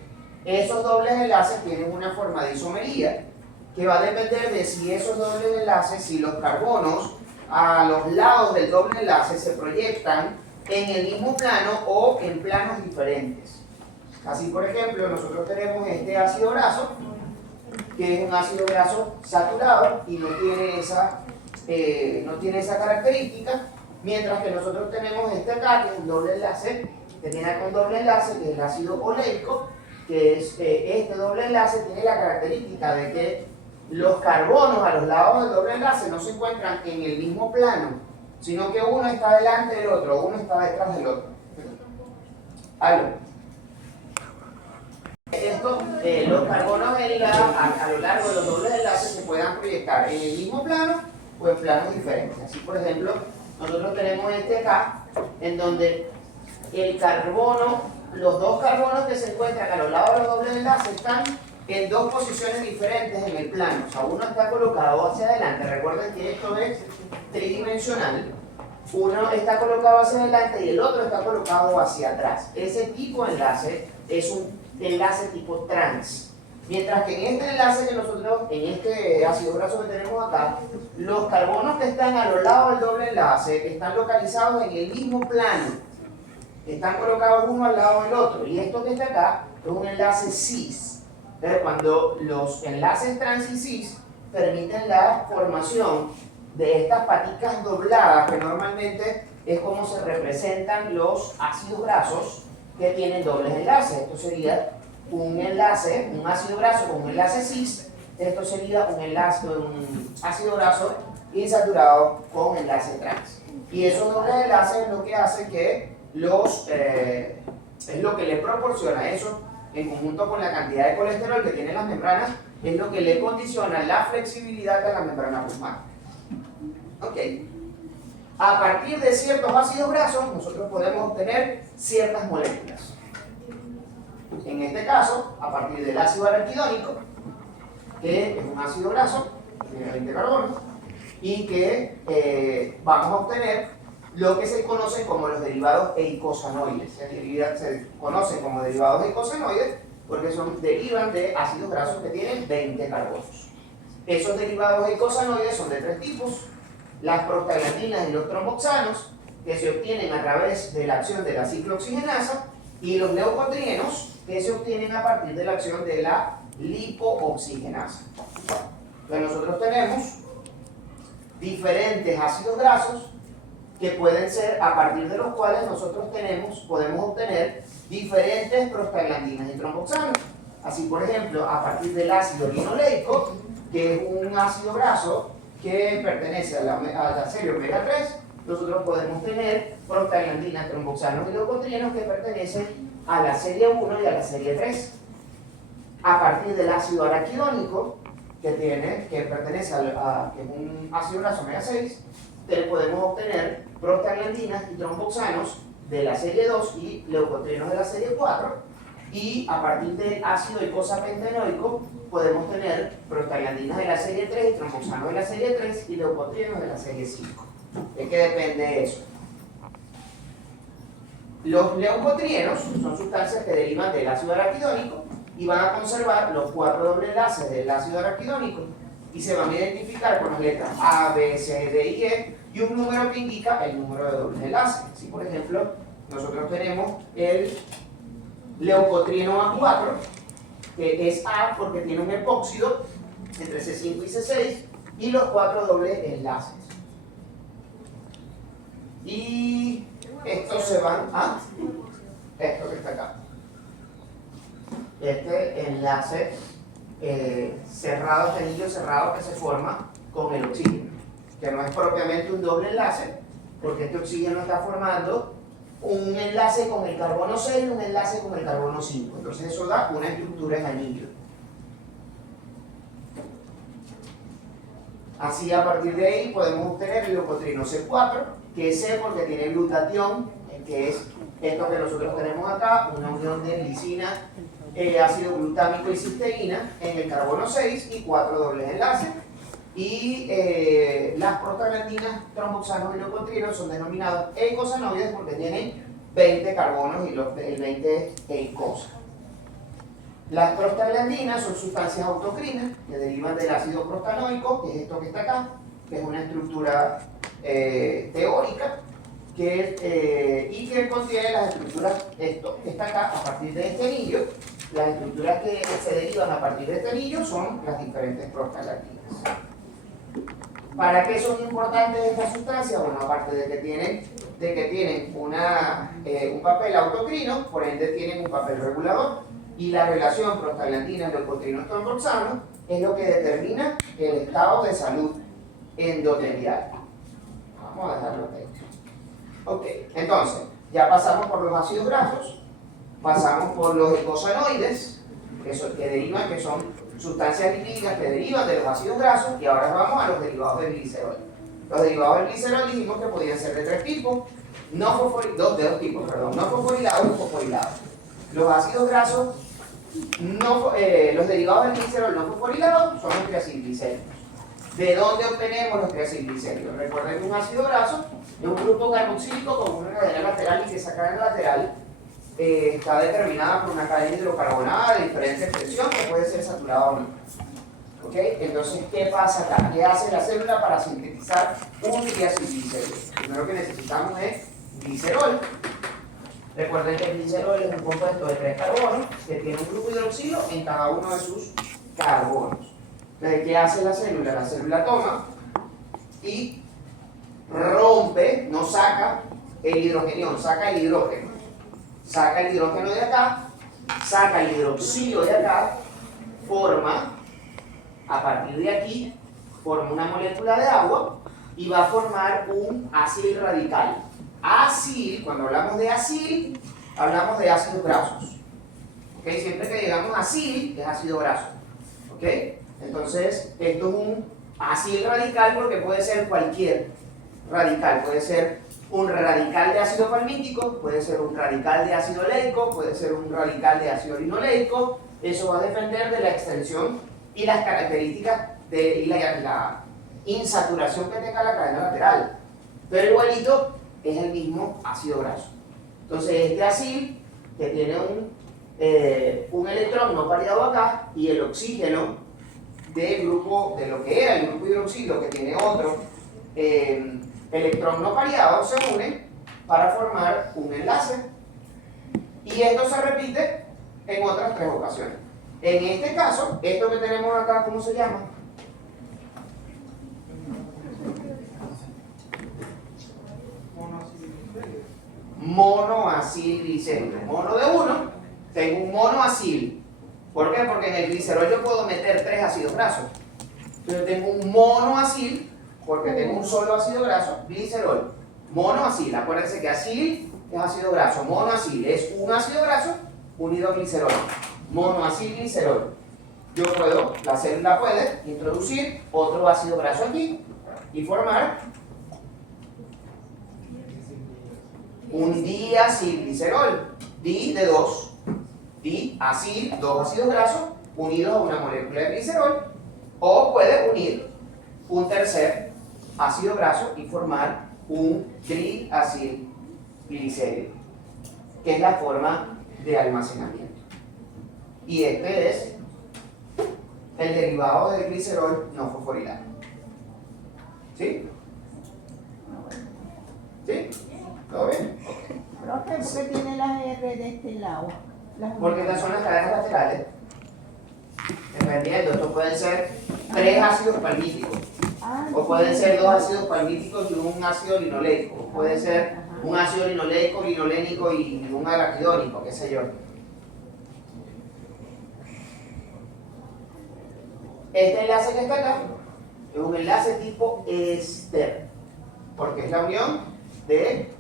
esos dobles enlaces tienen una forma de isomería que va a depender de si esos dobles enlaces, si los carbonos a los lados del doble enlace se proyectan en el mismo plano o en planos diferentes. Así, por ejemplo, nosotros tenemos este ácido graso, que es un ácido graso saturado y no tiene esa característica, mientras que nosotros tenemos este acá, que es un doble enlace, que tiene acá un doble enlace, que es el ácido oleico, que es este doble enlace tiene la característica de que los carbonos a los lados del doble enlace no se encuentran en el mismo plano, sino que uno está delante del otro, uno está detrás del otro. Algo. Los carbonos a lo largo de los dobles enlaces se puedan proyectar en el mismo plano o en planos diferentes. Así, por ejemplo, nosotros tenemos este acá, en donde el carbono, los dos carbonos que se encuentran a los lados de los dobles enlaces están en dos posiciones diferentes en el plano. O sea, uno está colocado hacia adelante. Recuerden que esto es tridimensional. Uno está colocado hacia adelante y el otro está colocado hacia atrás. Ese tipo de enlace es un enlace tipo trans. Mientras que en este enlace que nosotros, en este ácido graso que tenemos acá, los carbonos que están a los lados del doble enlace están localizados en el mismo plano. Están colocados uno al lado del otro. Y esto que está acá es un enlace cis. Entonces, cuando los enlaces trans y cis permiten la formación de estas paticas dobladas, que normalmente es como se representan los ácidos grasos que tienen dobles enlaces. Esto sería un enlace, un ácido graso con un enlace cis. Esto sería un ácido graso insaturado con enlace trans. Y esos dobles enlaces es lo que hace que es lo que le proporciona eso, en conjunto con la cantidad de colesterol que tienen las membranas, es lo que le condiciona la flexibilidad de la membrana plasmática. Ok. A partir de ciertos ácidos grasos, nosotros podemos obtener ciertas moléculas. En este caso, a partir del ácido araquidónico, que es un ácido graso, tiene 20 carbonos, y que vamos a obtener lo que se conoce como los derivados eicosanoides. Se conocen como derivados eicosanoides porque derivan de ácidos grasos que tienen 20 carbonos. Esos derivados eicosanoides son de tres tipos: las prostaglandinas y los tromboxanos, que se obtienen a través de la acción de la ciclooxigenasa, y los leucotrienos, que se obtienen a partir de la acción de la lipooxigenasa. Entonces nosotros tenemos diferentes ácidos grasos que pueden ser, a partir de los cuales nosotros podemos obtener diferentes prostaglandinas y tromboxanos. Así, por ejemplo, a partir del ácido linoleico, que es un ácido graso que pertenece a la serie omega 3, nosotros podemos tener prostaglandinas, tromboxanos y leucotrienos que pertenecen a la serie 1 y a la serie 3. A partir del ácido araquidónico, que pertenece que es un ácido graso omega 6, podemos obtener prostaglandinas y tromboxanos de la serie 2 y leucotrienos de la serie 4. Y a partir del ácido eicosapentenoico podemos tener prostaglandinas de la serie 3 y tromboxanos de la serie 3 y leucotrienos de la serie 5. ¿De qué depende eso? Los leucotrienos son sustancias que derivan del ácido araquidónico y van a conservar los 4 dobles enlaces del ácido araquidónico y se van a identificar con las letras A, B, C, D y E y un número que indica el número de dobles enlaces. Así, por ejemplo, nosotros tenemos el leucotrieno A4, que es A porque tiene un epóxido entre C5 y C6 y los 4 dobles enlaces. Y estos se van a esto que está acá. Este enlace cerrado, este anillo cerrado que se forma con el oxígeno, que no es propiamente un doble enlace, porque este oxígeno está formando un enlace con el carbono 6 y un enlace con el carbono 5. Entonces eso da una estructura en anillo. Así, a partir de ahí podemos obtener el leucotrieno C4, que es C porque tiene glutatión, que es esto que nosotros tenemos acá, una unión de glicina, ácido glutámico y cisteína en el carbono 6 y 4 dobles enlaces. Y las prostaglandinas, tromboxanos y leucotrienos son denominados eicosanoides porque tienen 20 carbonos y el 20 es cosa. Las prostaglandinas son sustancias autocrinas que derivan del ácido prostanoico, que es esto que está acá, que es una estructura teórica y que contiene las estructuras, esto que está acá, a partir de este anillo. Las estructuras que se derivan a partir de este anillo son las diferentes prostaglandinas. ¿Para qué son importantes estas sustancias? Bueno, aparte de que tienen un papel autocrino, por ende tienen un papel regulador, y la relación prostaglandina-leucotrieno-estorboxano es lo que determina el estado de salud endotelial. Vamos a dejarlo ahí. Ok, entonces, ya pasamos por los ácidos grasos, pasamos por los eicosanoides, que son sustancias lipídicas que derivan de los ácidos grasos, y ahora vamos a los derivados del glicerol. Los derivados del glicerol dijimos que podían ser de tres tipos, de dos tipos, no fosforilados y fosforilados. Los ácidos grasos, los derivados del glicerol no fosforilados son los triacilglicéridos. ¿De dónde obtenemos los triacilglicéridos? Recuerden que un ácido graso es un grupo carboxílico con una cadena lateral y que esa cadena lateral está determinada por una cadena hidrocarbonada de diferente extensión que puede ser saturada o no. ¿Ok? Entonces, ¿qué pasa acá? ¿Qué hace la célula para sintetizar un triacilglicérido? Primero que necesitamos es glicerol. Recuerden que el glicerol es un compuesto de 3 carbonos que tiene un grupo hidroxilo en cada uno de sus carbonos. Entonces, ¿qué hace la célula? La célula toma y rompe, no saca el hidrogenión, saca el hidrógeno. Saca el hidrógeno de acá, saca el hidroxilo de acá, forma, a partir de aquí, forma una molécula de agua y va a formar un acil radical. Acil, cuando hablamos de acil, hablamos de ácidos grasos. ¿Okay? Siempre que digamos acil, es ácido graso. ¿Okay? Entonces, esto es un acil radical porque puede ser cualquier radical. Puede ser un radical de ácido palmítico, puede ser un radical de ácido oleico, puede ser un radical de ácido linoleico. Eso va a depender de la extensión y las características y la insaturación que tenga la cadena lateral. Pero igualito es el mismo ácido graso. Entonces este acil, que tiene un electrón no pareado acá, y el oxígeno de lo que era el grupo hidroxilo, que tiene otro electrón no pareado, se unen para formar un enlace. Y esto se repite en otras 3 ocasiones. En este caso, esto que tenemos acá, ¿cómo se llama? Monoacilglicérido. Mono de 1, tengo un monoacil. ¿Por qué? Porque en el glicerol yo puedo meter 3 ácidos grasos. Entonces tengo un monoacil, porque tengo un solo ácido graso, glicerol. Monoacil, acuérdense que acil es ácido graso, monoacil es un ácido graso unido a glicerol. Monoacilglicerol. La célula puede introducir otro ácido graso aquí y formar un diacilglicerol. Di de 2. Diacil, 2 ácidos grasos unidos a una molécula de glicerol. O puede unir un tercer ácido graso y formar un triacilglicérido, que es la forma de almacenamiento. Y este es el derivado del glicerol no fosforilado. ¿Sí? ¿Sí? ¿Todo bien? Profe, ¿por qué tiene las R de este lado? Porque estas son las cadenas laterales. Dependiendo, estos pueden ser 3 ácidos palmíticos. O pueden ser 2 ácidos palmíticos y un ácido linoleico. O puede ser un ácido linoleico, linolénico y un arachidónico, qué sé yo. Este enlace que está acá es un enlace tipo éster, porque es la unión de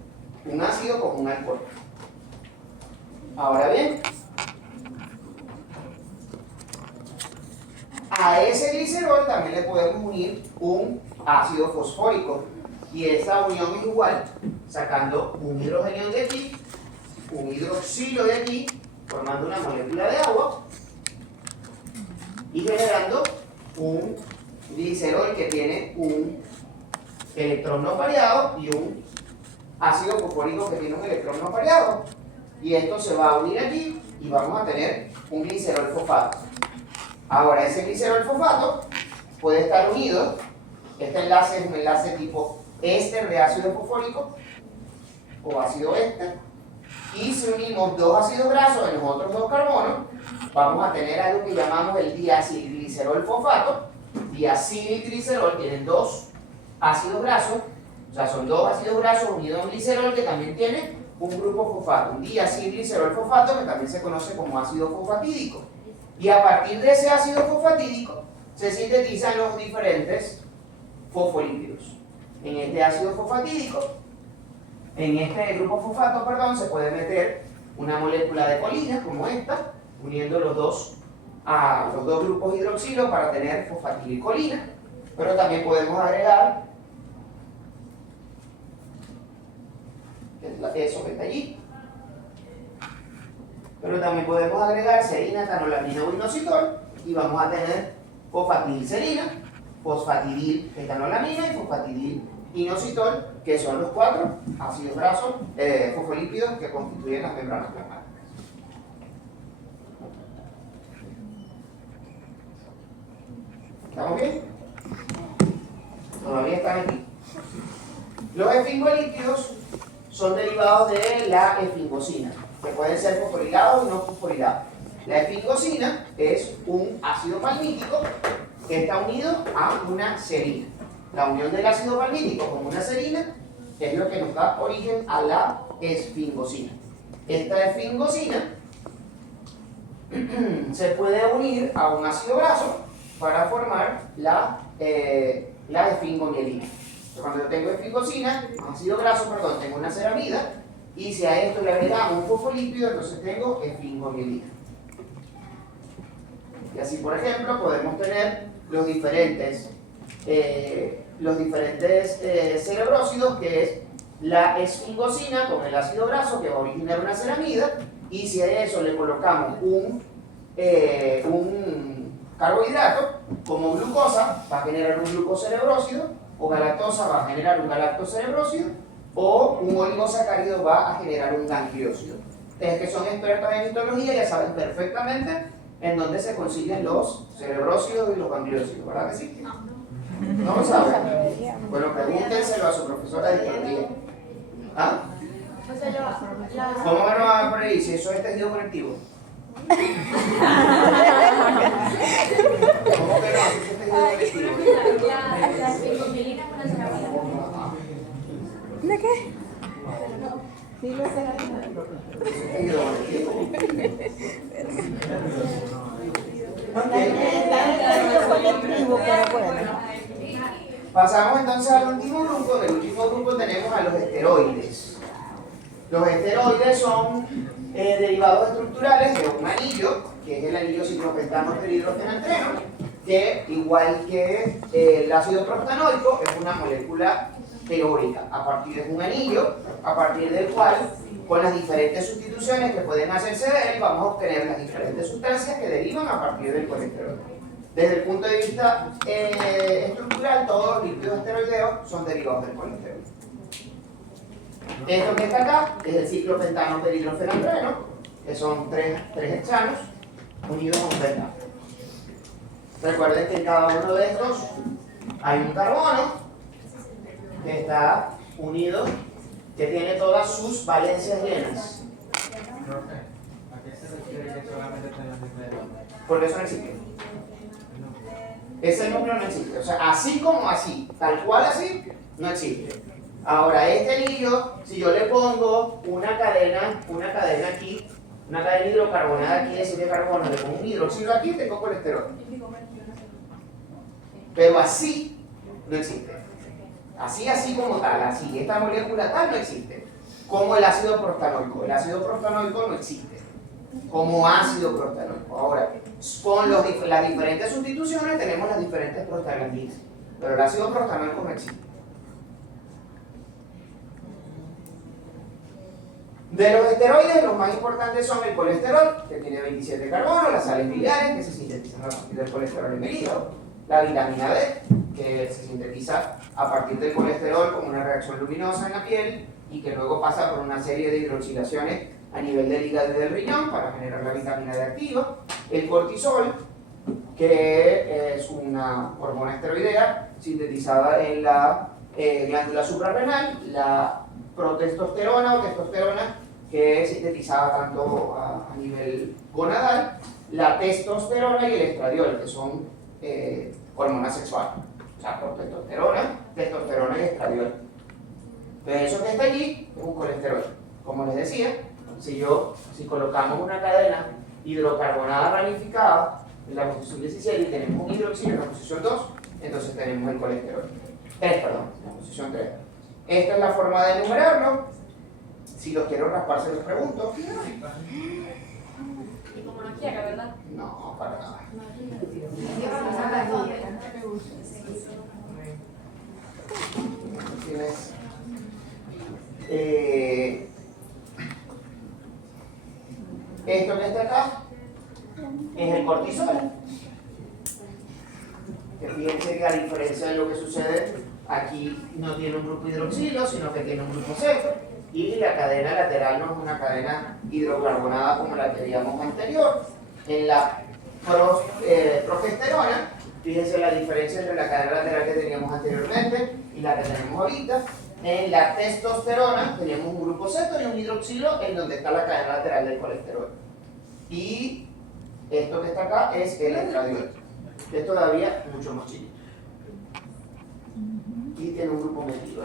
un ácido con un alcohol. Ahora bien, a ese glicerol también le podemos unir un ácido fosfórico, y esa unión es igual, sacando un hidrógeno de aquí, un hidroxilo de aquí, formando una molécula de agua y generando un glicerol que tiene un electrón no pareado y un ácido fosfórico que tiene un electrón no pareado. Y esto se va a unir aquí y vamos a tener un glicerol fosfato. Ahora, ese glicerol fosfato puede estar unido, este enlace es un enlace tipo éster de ácido fosfórico o ácido éster, y si unimos dos ácidos grasos en los otros dos carbonos, vamos a tener algo que llamamos el diacilglicerol fosfato. Diacilglicerol tienen dos ácidos grasos, o sea, son dos ácidos grasos unidos a un glicerol que también tiene un grupo fosfato, un diacilglicerol fosfato que también se conoce como ácido fosfatídico. Y a partir de ese ácido fosfatídico se sintetizan los diferentes fosfolípidos. En este ácido fosfatídico, en este grupo fosfato, perdón, se puede meter una molécula de colina como esta, uniendo los dos grupos hidroxilo para tener fosfatilicolina, pero también podemos agregar eso que está allí, pero también podemos agregar serina, etanolamina o inositol y vamos a tener fosfatidilserina, fosfatidil-etanolamina y fosfatidil-inositol, que son los cuatro ácidos grasos fosfolípidos que constituyen las membranas plasmáticas. ¿Estamos bien? Todavía están aquí. Los esfingolípidos son derivados de la esfingosina, que pueden ser fosforilados y no fosforilados. La esfingosina es un ácido palmítico que está unido a una serina. La unión del ácido palmítico con una serina es lo que nos da origen a la esfingosina. Esta esfingosina se puede unir a un ácido graso para formar la esfingomielina. Cuando yo tengo esfingosina, ácido graso, perdón, tengo una ceramida, y si a esto le agregamos un fosfolípido, entonces tengo esfingomielina. Y así, por ejemplo, podemos tener los diferentes cerebrósidos, que es la esfingosina con el ácido graso que va a originar una ceramida, y si a eso le colocamos un carbohidrato como glucosa, va a generar un glucocerebrósido, o galactosa va a generar un galactocerebrósido, o un oligosacárido va a generar un gangliósido. Ustedes que son expertos en histología ya saben perfectamente en dónde se consiguen los cerebrósidos y los gangliósidos, ¿verdad que sí? ¿No lo saben? Bueno, pregúntenselo a su profesora de histología. ¿Ah? ¿Cómo me lo van a poner ahí si eso es tejido conectivo? ¿Cómo que no? Si eso es tejido conectivo. ¿De qué? Sí, lo sé. Tejido conectivo. Está en el colectivo, pero bueno. Pasamos entonces al último grupo. En el último grupo tenemos a los esteroides. Los esteroides son derivados estructurales de un anillo, que es el anillo ciclopentano perhidrofenantreno, que igual que el ácido prostanoico es una molécula teórica, a partir de un anillo, a partir del cual, con las diferentes sustituciones que pueden hacerse de él, vamos a obtener las diferentes sustancias que derivan a partir del colesterol. Desde el punto de vista estructural, todos los lípidos esteroideos son derivados del colesterol. Esto que está acá es el ciclopentano perhidrofenantreno, que son tres hexanos unidos a un pentano. Recuerden que en cada uno de estos hay un carbono que está unido, que tiene todas sus valencias llenas. ¿A qué se refiere que solamente tengas Porque eso no existe. Ese núcleo no existe. O sea, así como así, tal cual así, no existe. Ahora, este anillo, si yo le pongo una cadena aquí, una cadena hidrocarbonada aquí de 7 carbonos, le pongo un hidroxilo aquí, tengo colesterol. Pero así no existe. Así como tal, así, esta molécula tal no existe. Como el ácido prostanoico. El ácido prostanoico no existe como ácido prostanoico. Ahora, con las diferentes sustituciones tenemos las diferentes prostaglandinas, pero el ácido prostanoico no existe. De los esteroides, los más importantes son el colesterol, que tiene 27 carbonos, las sales biliares, que se sintetizan a partir del colesterol en el hígado, la vitamina D, que se sintetiza a partir del colesterol como una reacción luminosa en la piel y que luego pasa por una serie de hidroxilaciones a nivel del hígado y del riñón para generar la vitamina D activa. El cortisol, que es una hormona esteroidea sintetizada en la glándula suprarrenal, la protestosterona o testosterona, que es sintetizada tanto a nivel gonadal, la testosterona y el estradiol, que son hormonas sexuales. O sea, testosterona y estradiol. Entonces eso que está allí es un colesterol. Como les decía, si colocamos una cadena hidrocarbonada ramificada en la posición 17 y tenemos un hidroxilo en la posición 2, entonces tenemos el colesterol. 3, perdón, en la posición 3. Esta es la forma de enumerarlo. Si los quiero raspar, se los pregunto. Y como no quiera, ¿verdad? No, para nada. Tienes esto que está acá es el cortisol. Que fíjense que a diferencia de lo que sucede, aquí no tiene un grupo hidroxilo, sino que tiene un grupo seco. Y la cadena lateral no es una cadena hidrocarbonada como la que teníamos anterior. En la progesterona, fíjense la diferencia entre la cadena lateral que teníamos anteriormente y la que tenemos ahorita. En la testosterona teníamos un grupo seco y un hidroxilo en donde está la cadena lateral del colesterol. Y esto que está acá es el estradiol, que es todavía mucho más chiquito. Y tiene un grupo metido.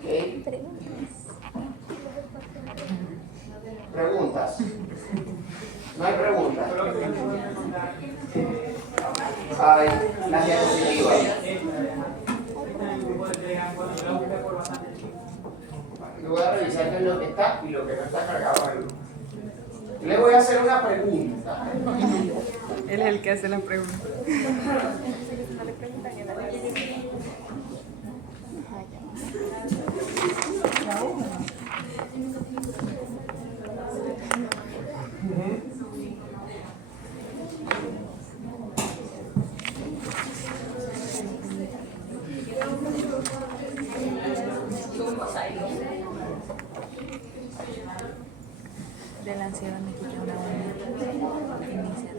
Okay. ¿Preguntas? No hay preguntas. Ay, las diapositivas. Yo voy a revisar qué es lo que está y lo que no está cargado ahí. Le voy a hacer una pregunta. Él es el que hace la pregunta. De la ansiedad me quité una uña. Inicia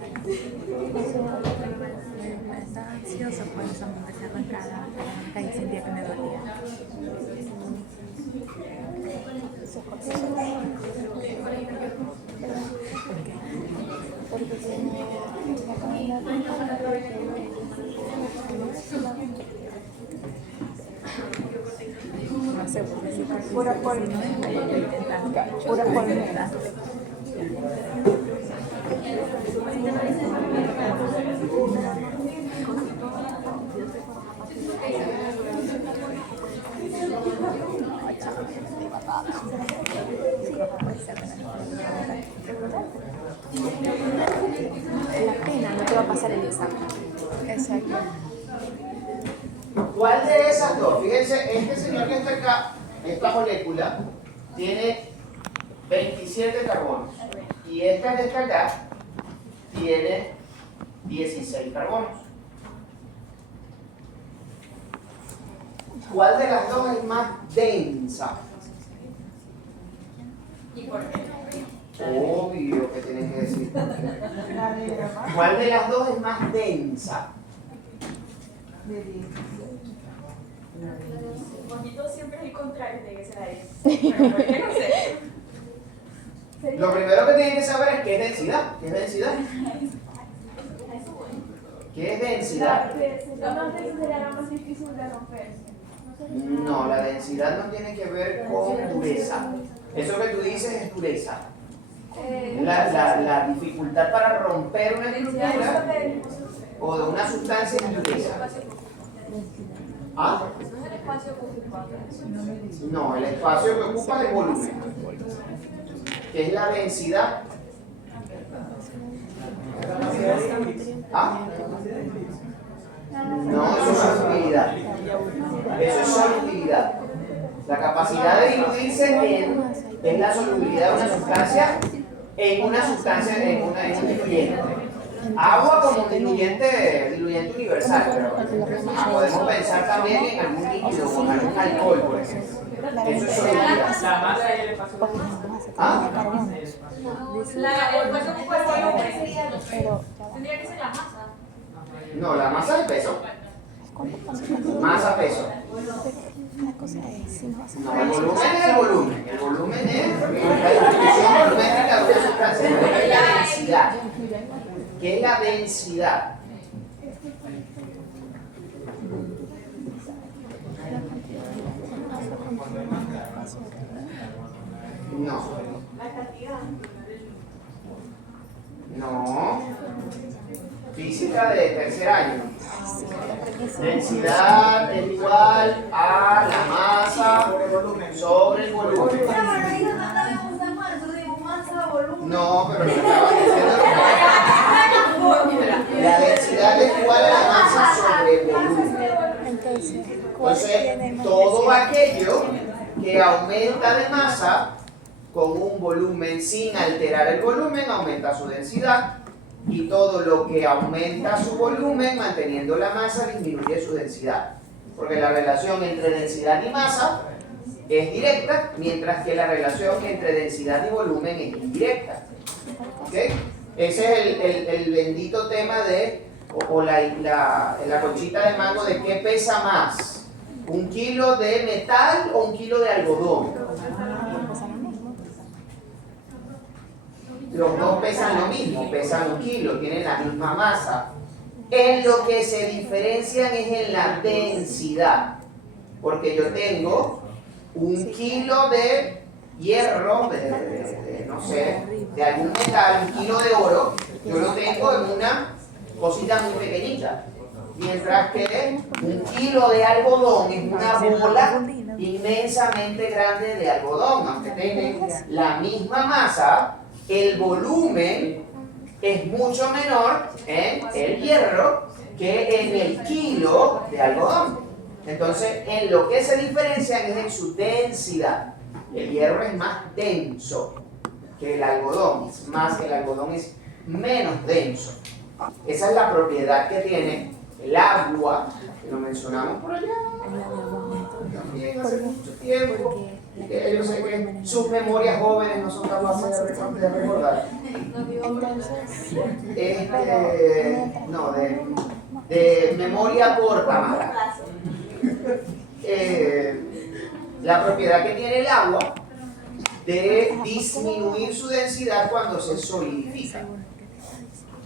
estaba ansiosa, por eso me empecé a arrancar y sentía que me dolía. Porque tiene la cadena No sé, porque si Pura colmena. la pena, no te va a pasar el examen. Exacto. ¿Cuál de esas dos? Fíjense, este señor que está acá, esta molécula, tiene 27 carbonos. Y esta que está acá tiene 16 carbonos. ¿Cuál de las dos es más densa? ¿Y por qué? Obvio que tienes que decir. ¿Cuál de las dos es más densa? Un poquito siempre es el contrario, tiene que ser ahí. Pero ¿por qué no sé? Lo primero que tienen que saber es qué es densidad. ¿Qué es densidad? ¿Qué es densidad? Entonces sería lo más difícil de romperse. No, la densidad no tiene que ver con dureza. Eso que tú dices es dureza. La dificultad para romper una estructura o de una sustancia es dureza. ¿Ah? No es el espacio que ocupa. No, el espacio que ocupa es el volumen, que es la densidad. ¿Ah? No, eso es solubilidad. Eso es solubilidad. La capacidad de diluirse es la solubilidad de una sustancia en un diluente. Agua como diluyente universal, pero podemos pensar también en algún líquido, como en algún alcohol, por ejemplo. Eso es solubilidad. La masa ya le pasó. ¿Ah? El peso que fue Pero tendría que ser la masa. No, la masa es peso. Masa, peso. una cosa es, si no vas a No, el volumen es el volumen. El volumen es la distribución volumétrica de una sustancia. ¿Qué es la densidad? ¿Qué es la densidad? No. No. Física de tercer año. Densidad es igual a la masa sobre el volumen. No, pero no estaba diciendo. La densidad es igual a la masa sobre el volumen. Entonces, todo aquello que aumenta de masa con un volumen sin alterar el volumen aumenta su densidad, y todo lo que aumenta su volumen manteniendo la masa disminuye su densidad, porque la relación entre densidad y masa es directa, mientras que la relación entre densidad y volumen es indirecta. ¿Ok? Ese es el bendito tema de, o la conchita de mango de qué pesa más, un kilo de metal o un kilo de algodón. Los dos pesan lo mismo, pesan un kilo, tienen la misma masa. En lo que se diferencian es en la densidad, porque yo tengo un kilo de hierro, no sé, de algún metal, un kilo de oro, yo lo tengo en una cosita muy pequeñita, mientras que un kilo de algodón es una bola inmensamente grande de algodón. Aunque tienen la misma masa, el volumen es mucho menor en el hierro que en el kilo de algodón. Entonces, en lo que se diferencian es en su densidad. El hierro es más denso que el algodón, el algodón es menos denso. Esa es la propiedad que tiene el agua, que lo mencionamos por allá también hace mucho tiempo. Yo sé que sus memorias jóvenes no son capaces de recordar. No, de memoria corta, mala. La propiedad que tiene el agua de disminuir su densidad cuando se solidifica.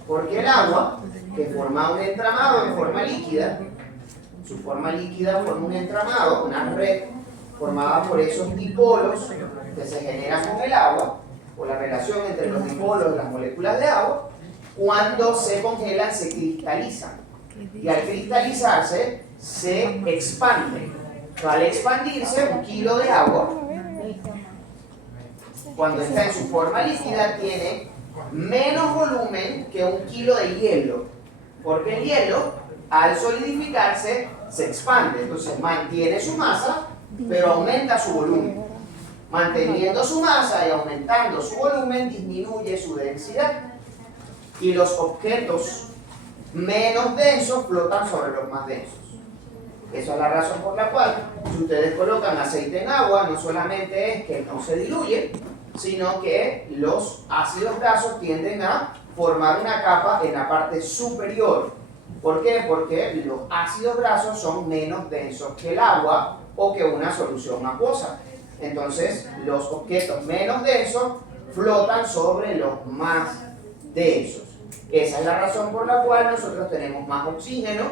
Porque el agua, que forma un entramado en forma líquida, su forma líquida forma un entramado, una red formada por esos dipolos que se generan con el agua, o la relación entre los dipolos de las moléculas de agua. Cuando se congelan se cristalizan, y al cristalizarse se expanden. Al expandirse, un kilo de agua, cuando está en su forma líquida, tiene menos volumen que un kilo de hielo, porque el hielo, al solidificarse, se expande, entonces mantiene su masa, pero aumenta su volumen. Manteniendo su masa y aumentando su volumen, disminuye su densidad. Y los objetos menos densos flotan sobre los más densos. Esa es la razón por la cual, si ustedes colocan aceite en agua, no solamente es que no se diluye, sino que los ácidos grasos tienden a formar una capa en la parte superior. ¿Por qué? Porque los ácidos grasos son menos densos que el agua o que una solución acuosa. Entonces, los objetos menos densos flotan sobre los más densos. Esa es la razón por la cual nosotros tenemos más oxígeno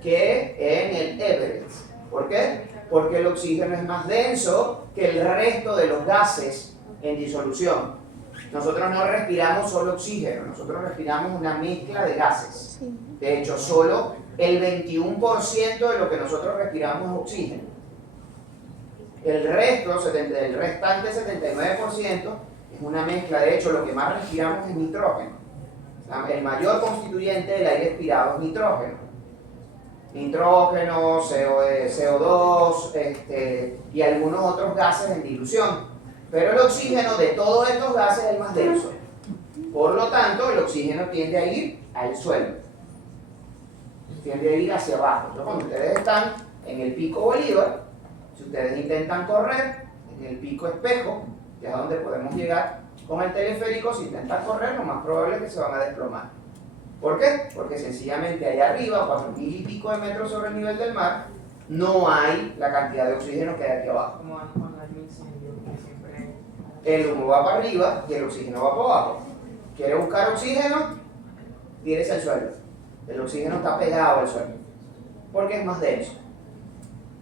que en el Everest. ¿Por qué? Porque el oxígeno es más denso que el resto de los gases en disolución. Nosotros no respiramos solo oxígeno, nosotros respiramos una mezcla de gases. De hecho, solo el 21% de lo que nosotros respiramos es oxígeno. El restante 79% es una mezcla. De hecho, lo que más respiramos es nitrógeno. El mayor constituyente del aire expirado es nitrógeno. Nitrógeno, CO2 y algunos otros gases en dilución. Pero el oxígeno de todos estos gases es el más denso. Por lo tanto, el oxígeno tiende a ir al suelo. Tiende a ir hacia abajo. Entonces, cuando ustedes están en el pico Bolívar, si ustedes intentan correr en el pico Espejo, que es a donde podemos llegar con el teleférico, si intentan correr, lo más probable es que se van a desplomar. ¿Por qué? Porque sencillamente allá arriba, 4.000 y pico de metros sobre el nivel del mar, no hay la cantidad de oxígeno que hay aquí abajo. Como con el incendio que siempre hay. El humo va para arriba y el oxígeno va para abajo. ¿Quiere buscar oxígeno? Tírese al suelo. El oxígeno está pegado al suelo, porque es más denso.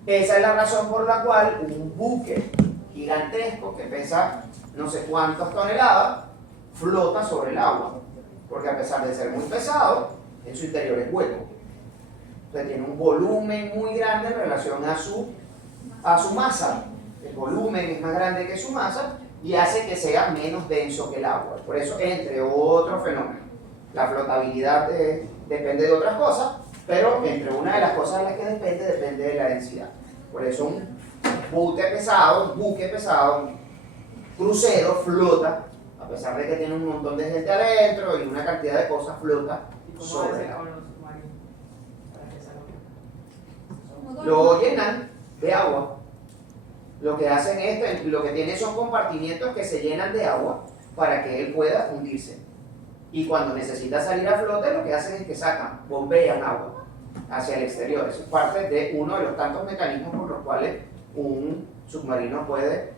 Esa es la razón por la cual un buque gigantesco que pesa no sé cuántas toneladas flota sobre el agua, porque a pesar de ser muy pesado, en su interior es hueco. Entonces tiene un volumen muy grande en relación a su masa. El volumen es más grande que su masa y hace que sea menos denso que el agua. Por eso, entre otros fenómenos, la flotabilidad depende de otras cosas, pero entre una de las cosas de las que depende de la densidad. Por eso un buque pesado, un crucero flota, a pesar de que tiene un montón de gente adentro y una cantidad de cosas, flota ¿Y cómo sobre hacen el agua. con los submarinos? Para que salgan. Lo llenan de agua. Lo que hacen es, lo que tiene son compartimientos que se llenan de agua para que él pueda hundirse. Y cuando necesita salir a flote, lo que hacen es que sacan, bombean agua hacia el exterior. Eso es parte de uno de los tantos mecanismos por los cuales un submarino puede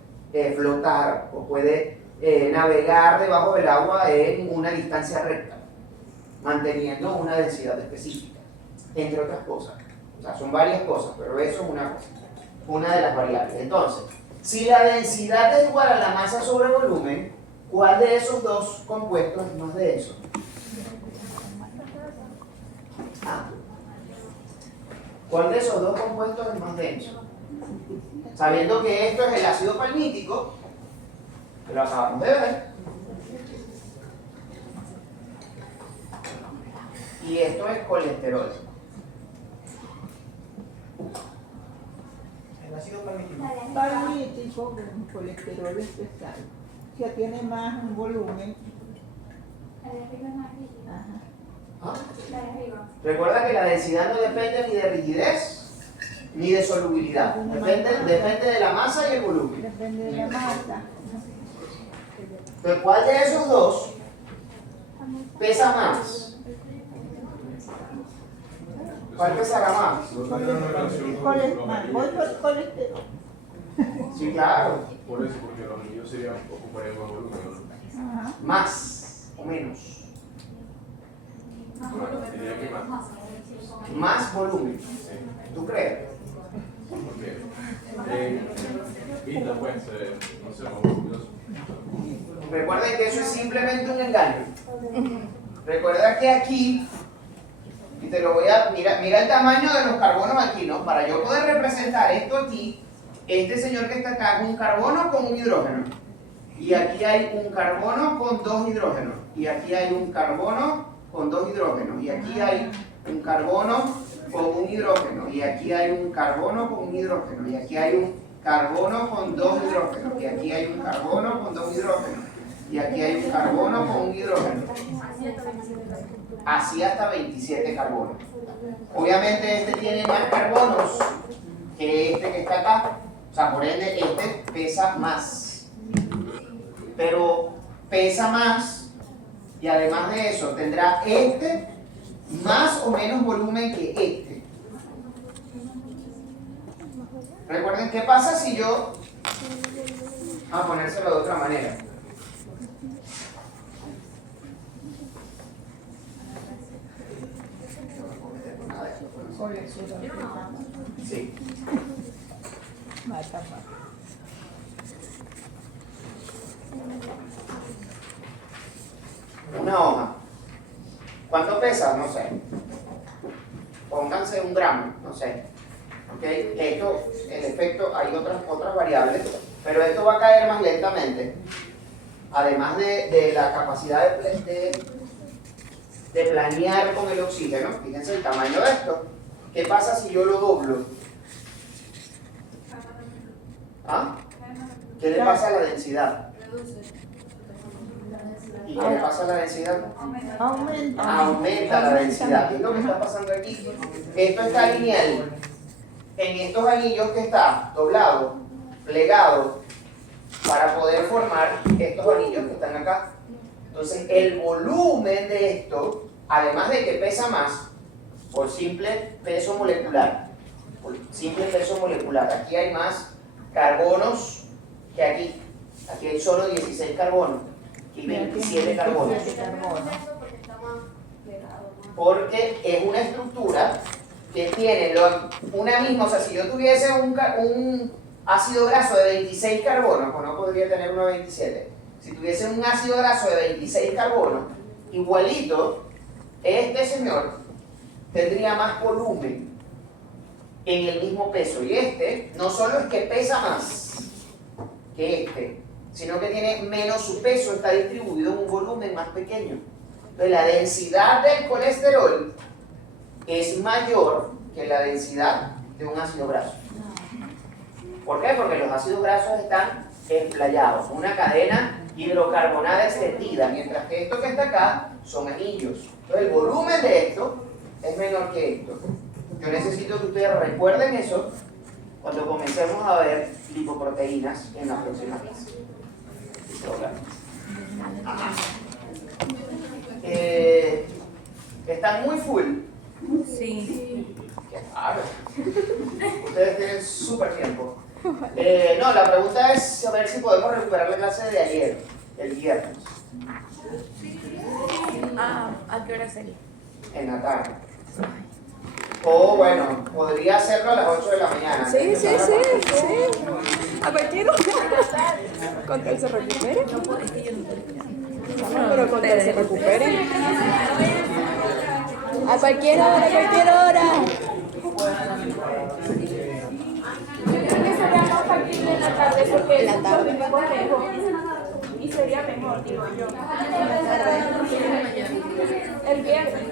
flotar o puede navegar debajo del agua en una distancia recta, manteniendo una densidad específica, entre otras cosas. O sea, son varias cosas, pero eso es una de las variables. Entonces, si la densidad es igual a la masa sobre volumen, ¿cuál de esos dos compuestos es más denso? ¿Cuál de esos dos compuestos es más denso? Sabiendo que esto es el ácido palmítico, que lo acabamos de ver, y esto es colesterol. El ácido palmítico. Palmítico, con colesterol especial, que tiene más un volumen. La de arriba es más rígida. Ajá. ¿Ah? La de arriba. Recuerda que la densidad no depende ni de rigidez ni de solubilidad, depende de la masa y el volumen. Depende de la masa. Pero ¿cuál de esos dos pesa más? ¿Cuál pesará más? No hay una relación con los Voy anillos. por colesterol. Sí, claro. Por eso, porque los anillos ocuparían más volumen, ¿no? Ajá. Más o menos. Diría que más. Más volumen. ¿Tú crees? Porque pinta, pues, no sé, más orgulloso. Recuerden que eso es simplemente un engaño. Recuerda que aquí, y te lo voy a, mira el tamaño de los carbonos aquí, ¿no? Para yo poder representar esto aquí, este señor que está acá es un carbono con un hidrógeno. Y aquí hay un carbono con dos hidrógenos. Y aquí hay un carbono con dos hidrógenos. Y aquí hay un carbono con un hidrógeno. Y aquí hay un carbono con un hidrógeno. Y aquí hay un carbono con dos hidrógenos. Y aquí hay un carbono con dos hidrógenos. Y aquí hay un carbono con un hidrógeno. Así hasta 27 carbonos. Obviamente este tiene más carbonos que este que está acá. O sea, por ende este pesa más. Pero pesa más y además de eso tendrá este más o menos volumen que este. Recuerden qué pasa si yo... Vamos a ponérselo de otra manera. Colesterol. Sí. Mata más. Una hoja. ¿Cuánto pesa? No sé. Pónganse 1 gramo, no sé. ¿Ok? Esto, el efecto, hay otras variables, pero esto va a caer más lentamente. Además de la capacidad de planear con el oxígeno, fíjense el tamaño de esto. ¿Qué pasa si yo lo doblo? ¿Ah? ¿Qué le pasa a la densidad? ¿Y qué le pasa a la densidad? Aumenta. Aumenta la densidad. ¿Qué es lo que está pasando aquí? Esto está lineal. En estos anillos que está doblado, plegado, para poder formar estos anillos que están acá. Entonces, el volumen de esto, además de que pesa más, por simple peso molecular, aquí hay más carbonos que aquí. Aquí hay solo 16 carbonos, aquí 27 carbonos. Porque es una estructura que tiene una misma, o sea, si yo tuviese un ácido graso de 26 carbonos, pues no podría tener uno de 27. Si tuviese un ácido graso de 26 carbonos, igualito, este señor tendría más volumen en el mismo peso. Y este no solo es que pesa más que este, sino que tiene menos, su peso está distribuido en un volumen más pequeño. Entonces la densidad del colesterol es mayor que la densidad de un ácido graso. ¿Por qué? Porque los ácidos grasos están esplayados, una cadena hidrocarbonada extendida, mientras que esto que está acá son anillos. Entonces el volumen de esto es menor que esto. Yo necesito que ustedes recuerden eso cuando comencemos a ver lipoproteínas en la próxima clase. Están muy full. Sí. Qué raro. Ustedes tienen súper tiempo. No, la pregunta es a ver si podemos recuperar la clase de ayer, el viernes, ¿A qué hora sería? en la tarde. O bueno, podría hacerlo a las 8 de la mañana. Sí. A cualquier hora. Con tal se recupere. No puedo, es que yo no puedo. No, pero con tal se recupere. A cualquier hora. Yo creo que sería más factible en la tarde porque En la tarde. los lejos y sería mejor, digo yo. El viernes.